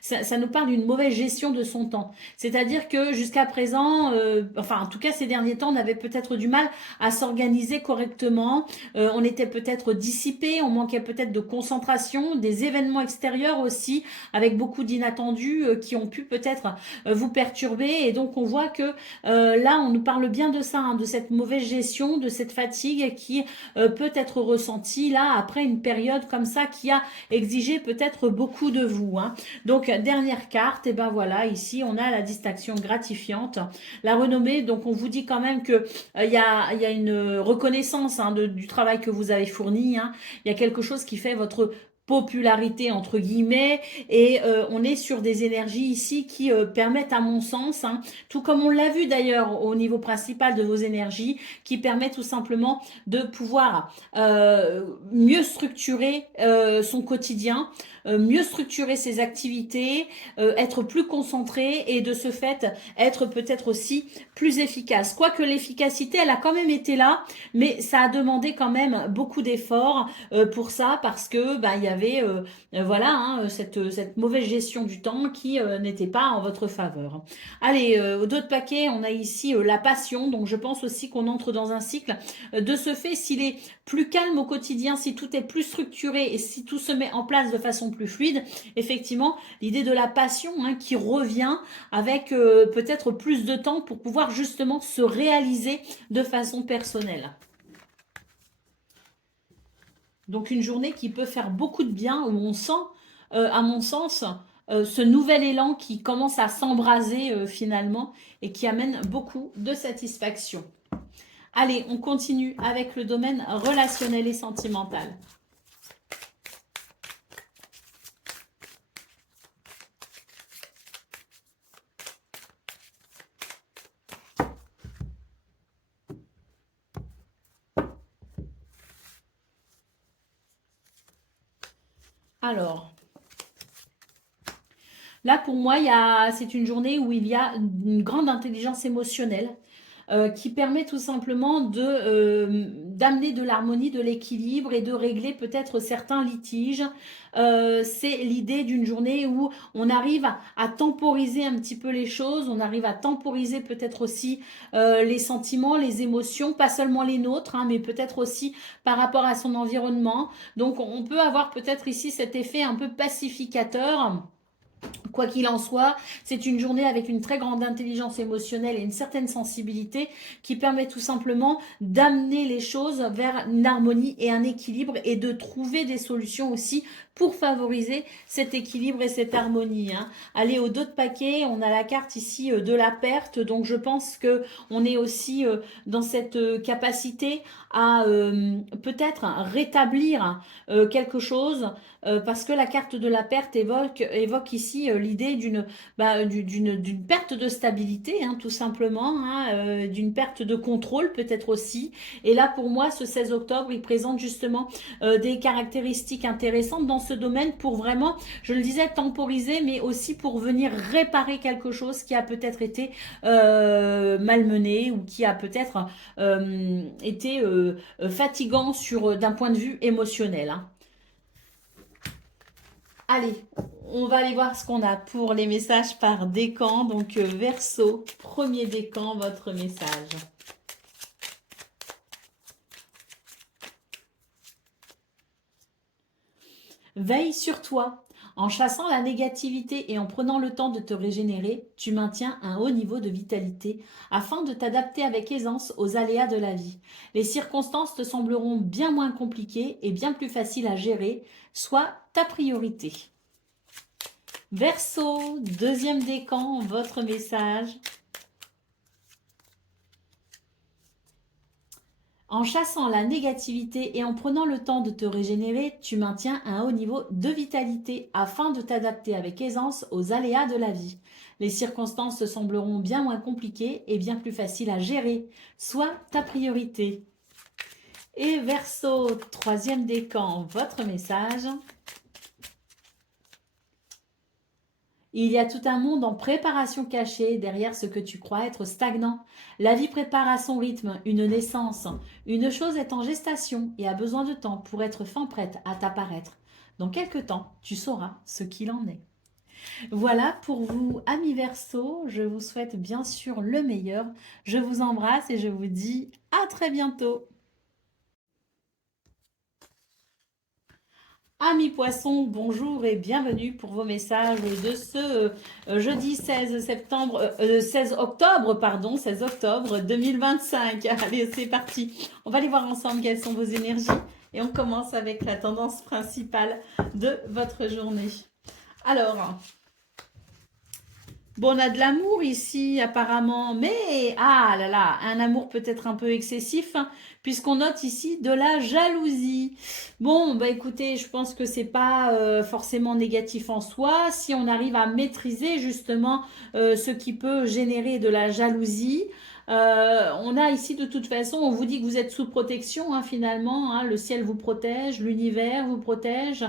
ça nous parle d'une mauvaise gestion de son temps. C'est-à-dire que jusqu'à présent, enfin en tout cas ces derniers temps, on avait peut-être du mal à s'organiser correctement. On était peut-être dissipé, on manquait peut-être de concentration, des événements extérieurs aussi, avec beaucoup d'inattendus qui ont pu peut-être vous perturber. Et donc on voit que là, on nous parle bien de ça, hein, de cette mauvaise gestion, de cette fatigue qui peut être ressentie là après une période comme ça qui a exigé peut-être beaucoup de vous, hein. Donc dernière carte, et ben voilà, ici on a la distinction gratifiante, la renommée. Donc on vous dit quand même que il y a une reconnaissance, hein, du travail que vous avez fourni, hein. Il y a quelque chose qui fait votre popularité entre guillemets et on est sur des énergies ici qui permettent à mon sens, hein, tout comme on l'a vu d'ailleurs au niveau principal de vos énergies, qui permettent tout simplement de pouvoir mieux structurer son quotidien, mieux structurer ses activités, être plus concentré et de ce fait être peut-être aussi plus efficace. Quoique l'efficacité, elle a quand même été là, mais ça a demandé quand même beaucoup d'efforts pour ça parce que bah, il y avait voilà, hein, cette mauvaise gestion du temps qui n'était pas en votre faveur. Allez, au dos de paquet, on a ici la passion, donc je pense aussi qu'on entre dans un cycle. De ce fait, s'il est plus calme au quotidien, si tout est plus structuré et si tout se met en place de façon plus fluide, effectivement, l'idée de la passion, hein, qui revient avec peut-être plus de temps pour pouvoir justement se réaliser de façon personnelle. Donc une journée qui peut faire beaucoup de bien, où on sent, à mon sens, ce nouvel élan qui commence à s'embraser finalement et qui amène beaucoup de satisfaction. Allez, on continue avec le domaine relationnel et sentimental. Alors, là pour moi, c'est une journée où il y a une grande intelligence émotionnelle. Qui permet tout simplement d'amener de l'harmonie, de l'équilibre et de régler peut-être certains litiges. C'est l'idée d'une journée où on arrive à temporiser un petit peu les choses, on arrive à temporiser peut-être aussi les sentiments, les émotions, pas seulement les nôtres, hein, mais peut-être aussi par rapport à son environnement. Donc on peut avoir peut-être ici cet effet un peu pacificateur. Quoi qu'il en soit, c'est une journée avec une très grande intelligence émotionnelle et une certaine sensibilité qui permet tout simplement d'amener les choses vers une harmonie et un équilibre et de trouver des solutions aussi pour favoriser cet équilibre et cette harmonie, hein. Allez, au dos de paquet, on a la carte ici de la perte, donc je pense que on est aussi dans cette capacité à peut-être rétablir quelque chose, parce que la carte de la perte évoque ici l'idée d'une perte de stabilité, hein, tout simplement, hein, d'une perte de contrôle peut-être aussi. Et là, pour moi, ce 16 octobre, il présente justement des caractéristiques intéressantes dans ce domaine pour vraiment, je le disais, temporiser, mais aussi pour venir réparer quelque chose qui a peut-être été malmené ou qui a peut-être été fatigant d'un point de vue émotionnel, hein. Allez, on va aller voir ce qu'on a pour les messages par décan. Donc, Verseau, premier décan, votre message. Veille sur toi. En chassant la négativité et en prenant le temps de te régénérer, tu maintiens un haut niveau de vitalité afin de t'adapter avec aisance aux aléas de la vie. Les circonstances te sembleront bien moins compliquées et bien plus faciles à gérer, soit ta priorité. Verseau, deuxième décan, votre message. En chassant la négativité et en prenant le temps de te régénérer, tu maintiens un haut niveau de vitalité afin de t'adapter avec aisance aux aléas de la vie. Les circonstances te sembleront bien moins compliquées et bien plus faciles à gérer, soit ta priorité. Et Verseau, troisième décan, votre message. Il y a tout un monde en préparation cachée derrière ce que tu crois être stagnant. La vie prépare à son rythme une naissance. Une chose est en gestation et a besoin de temps pour être fin prête à t'apparaître. Dans quelque temps, tu sauras ce qu'il en est. Voilà pour vous, amis Verseau. Je vous souhaite bien sûr le meilleur. Je vous embrasse et je vous dis à très bientôt. Amis poissons, bonjour et bienvenue pour vos messages de ce jeudi 16 octobre, pardon, 16 octobre 2025. Allez, c'est parti. On va aller voir ensemble quelles sont vos énergies et on commence avec la tendance principale de votre journée. Alors, bon, on a de l'amour ici apparemment, mais ah là là, un amour peut-être un peu excessif, hein, puisqu'on note ici de la jalousie. Bon, bah écoutez, je pense que c'est pas forcément négatif en soi, si on arrive à maîtriser justement ce qui peut générer de la jalousie. On a ici de toute façon, on vous dit que vous êtes sous protection, hein, finalement, hein, le ciel vous protège, l'univers vous protège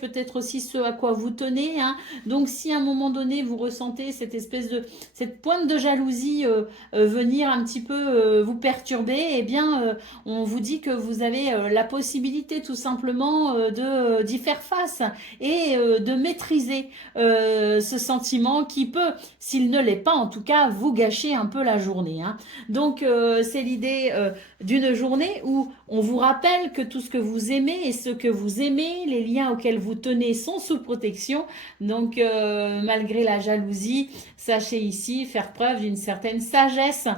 peut-être aussi ce à quoi vous tenez, hein. Donc si à un moment donné vous ressentez cette pointe de jalousie venir un petit peu vous perturber, eh bien on vous dit que vous avez la possibilité tout simplement d'y faire face et de maîtriser ce sentiment qui peut, s'il ne l'est pas en tout cas, vous gâcher un peu la journée, hein. Donc c'est l'idée d'une journée où on vous rappelle que tout ce que vous aimez et ce que vous aimez, les liens auxquels vous tenez sont sous protection. Donc malgré la jalousie, sachez ici faire preuve d'une certaine sagesse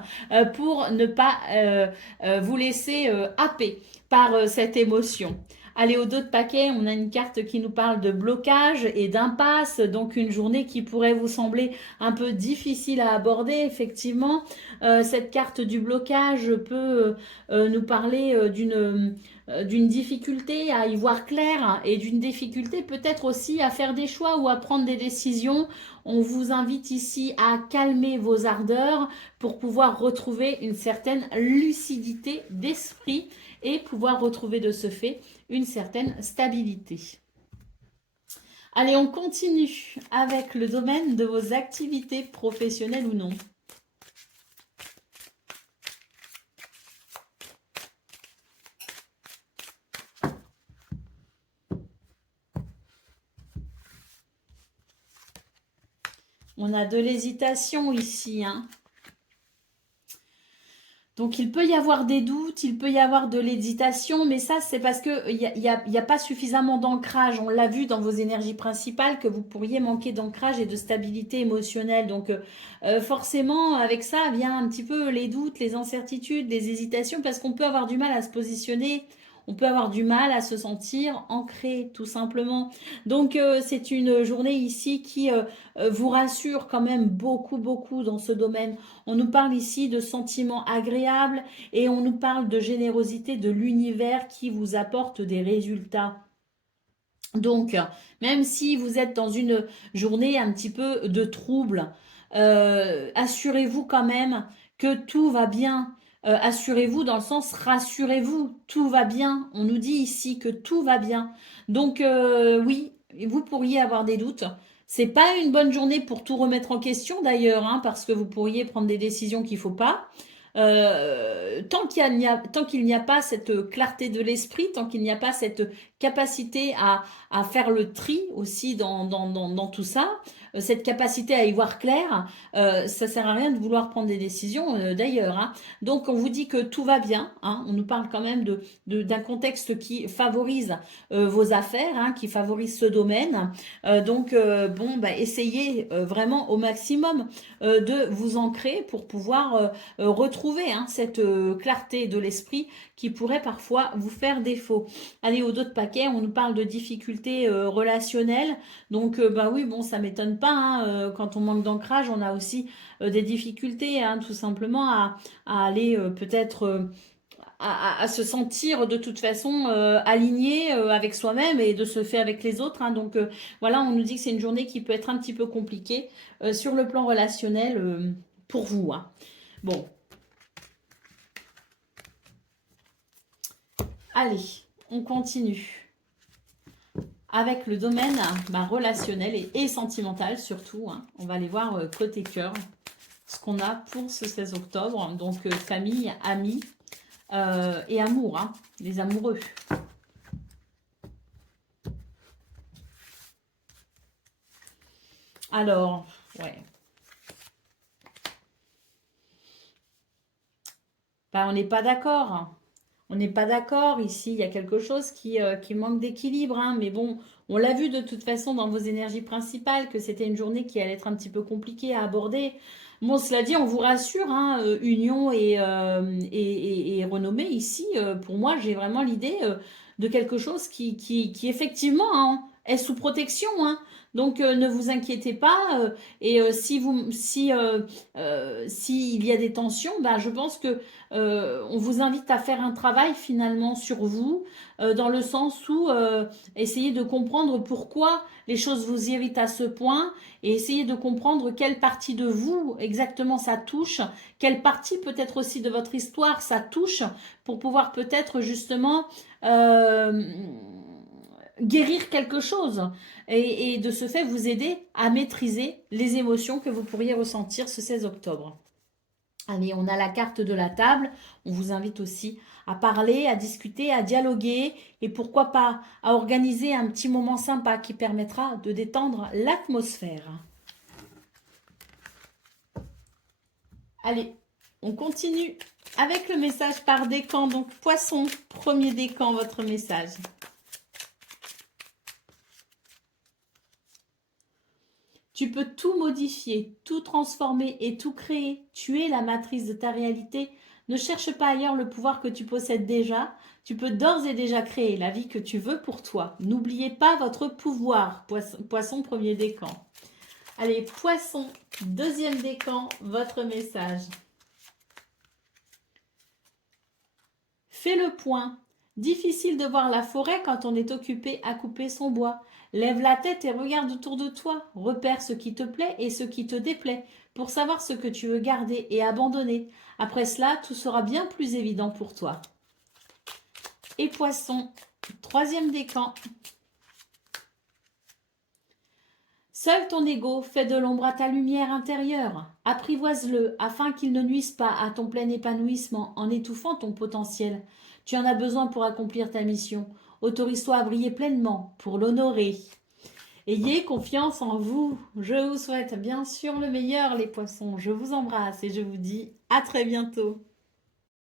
pour ne pas vous laisser happer par cette émotion. Allez, au dos de paquet, on a une carte qui nous parle de blocage et d'impasse, donc une journée qui pourrait vous sembler un peu difficile à aborder, effectivement. Cette carte du blocage peut nous parler d'une difficulté à y voir clair et d'une difficulté peut-être aussi à faire des choix ou à prendre des décisions. On vous invite ici à calmer vos ardeurs pour pouvoir retrouver une certaine lucidité d'esprit et pouvoir retrouver de ce fait une certaine stabilité. Allez, on continue avec le domaine de vos activités professionnelles ou non. On a de l'hésitation ici, hein. Donc, il peut y avoir des doutes, il peut y avoir de l'hésitation, mais ça, c'est parce qu'il n'y a pas suffisamment d'ancrage. On l'a vu dans vos énergies principales que vous pourriez manquer d'ancrage et de stabilité émotionnelle. Donc, forcément, avec ça vient un petit peu les doutes, les incertitudes, les hésitations, parce qu'on peut avoir du mal à se positionner. on peut avoir du mal à se sentir ancré, tout simplement. Donc, c'est une journée ici qui vous rassure quand même beaucoup, beaucoup dans ce domaine. On nous parle ici de sentiments agréables et on nous parle de générosité de l'univers qui vous apporte des résultats. Donc, même si vous êtes dans une journée un petit peu de trouble, assurez-vous quand même que tout va bien. Assurez-vous dans le sens rassurez-vous, tout va bien. On nous dit ici que tout va bien. Donc, oui, vous pourriez avoir des doutes. C'est pas une bonne journée pour tout remettre en question d'ailleurs, hein, parce que vous pourriez prendre des décisions qu'il faut pas. Tant qu'il n'y a pas cette clarté de l'esprit, tant qu'il n'y a pas cette capacité à faire le tri aussi dans tout ça, cette capacité à y voir clair, ça sert à rien de vouloir prendre des décisions d'ailleurs, hein. Donc on vous dit que tout va bien, hein. On nous parle quand même d'un contexte qui favorise vos affaires, hein, qui favorise ce domaine. Bon, bah, essayez vraiment au maximum de vous ancrer pour pouvoir retrouver hein, cette clarté de l'esprit qui pourrait parfois vous faire défaut. Allez, au dos de paquet, on nous parle de difficultés relationnelles. Donc, bah oui, bon, ça m'étonne pas. Hein, quand on manque d'ancrage, on a aussi des difficultés, hein, tout simplement, à aller peut-être à se sentir de toute façon aligné avec soi-même et de se faire avec les autres. Hein. Donc, voilà, on nous dit que c'est une journée qui peut être un petit peu compliquée sur le plan relationnel pour vous. Hein. Bon, allez, on continue avec le domaine relationnel et sentimental surtout. Hein. On va aller voir côté cœur ce qu'on a pour ce 16 octobre. Donc famille, amis et amour, hein, les amoureux. Alors, ouais. On n'est pas d'accord. On n'est pas d'accord. Ici, il y a quelque chose qui manque d'équilibre. Hein. Mais bon, on l'a vu de toute façon dans vos énergies principales que c'était une journée qui allait être un petit peu compliquée à aborder. Bon, cela dit, on vous rassure, hein, union et renommée ici. Pour moi, j'ai vraiment l'idée de quelque chose qui effectivement hein, est sous protection. Hein. Donc, ne vous inquiétez pas. S'il y a des tensions, je pense que on vous invite à faire un travail finalement sur vous, dans le sens où essayez de comprendre pourquoi les choses vous irritent à ce point et essayez de comprendre quelle partie de vous exactement ça touche, quelle partie peut-être aussi de votre histoire ça touche, pour pouvoir peut-être justement guérir quelque chose et de ce fait vous aider à maîtriser les émotions que vous pourriez ressentir ce 16 octobre. Allez, on a la carte de la table. On vous invite aussi à parler, à discuter, à dialoguer et pourquoi pas à organiser un petit moment sympa qui permettra de détendre l'atmosphère. Allez, on continue avec le message par décan. Donc, Poisson, premier décan, votre message. Tu peux tout modifier, tout transformer et tout créer. Tu es la matrice de ta réalité. Ne cherche pas ailleurs le pouvoir que tu possèdes déjà. Tu peux d'ores et déjà créer la vie que tu veux pour toi. N'oubliez pas votre pouvoir. Poisson, premier décan. Allez, Poisson, deuxième décan, votre message. Fais le point. Difficile de voir la forêt quand on est occupé à couper son bois. Lève la tête et regarde autour de toi. Repère ce qui te plaît et ce qui te déplaît pour savoir ce que tu veux garder et abandonner. Après cela, tout sera bien plus évident pour toi. Et Poisson, troisième décan. Seul ton ego fait de l'ombre à ta lumière intérieure. Apprivoise-le afin qu'il ne nuise pas à ton plein épanouissement en étouffant ton potentiel. Tu en as besoin pour accomplir ta mission. Autorise-toi à briller pleinement pour l'honorer. Ayez confiance en vous. Je vous souhaite bien sûr le meilleur, les poissons. Je vous embrasse et je vous dis à très bientôt.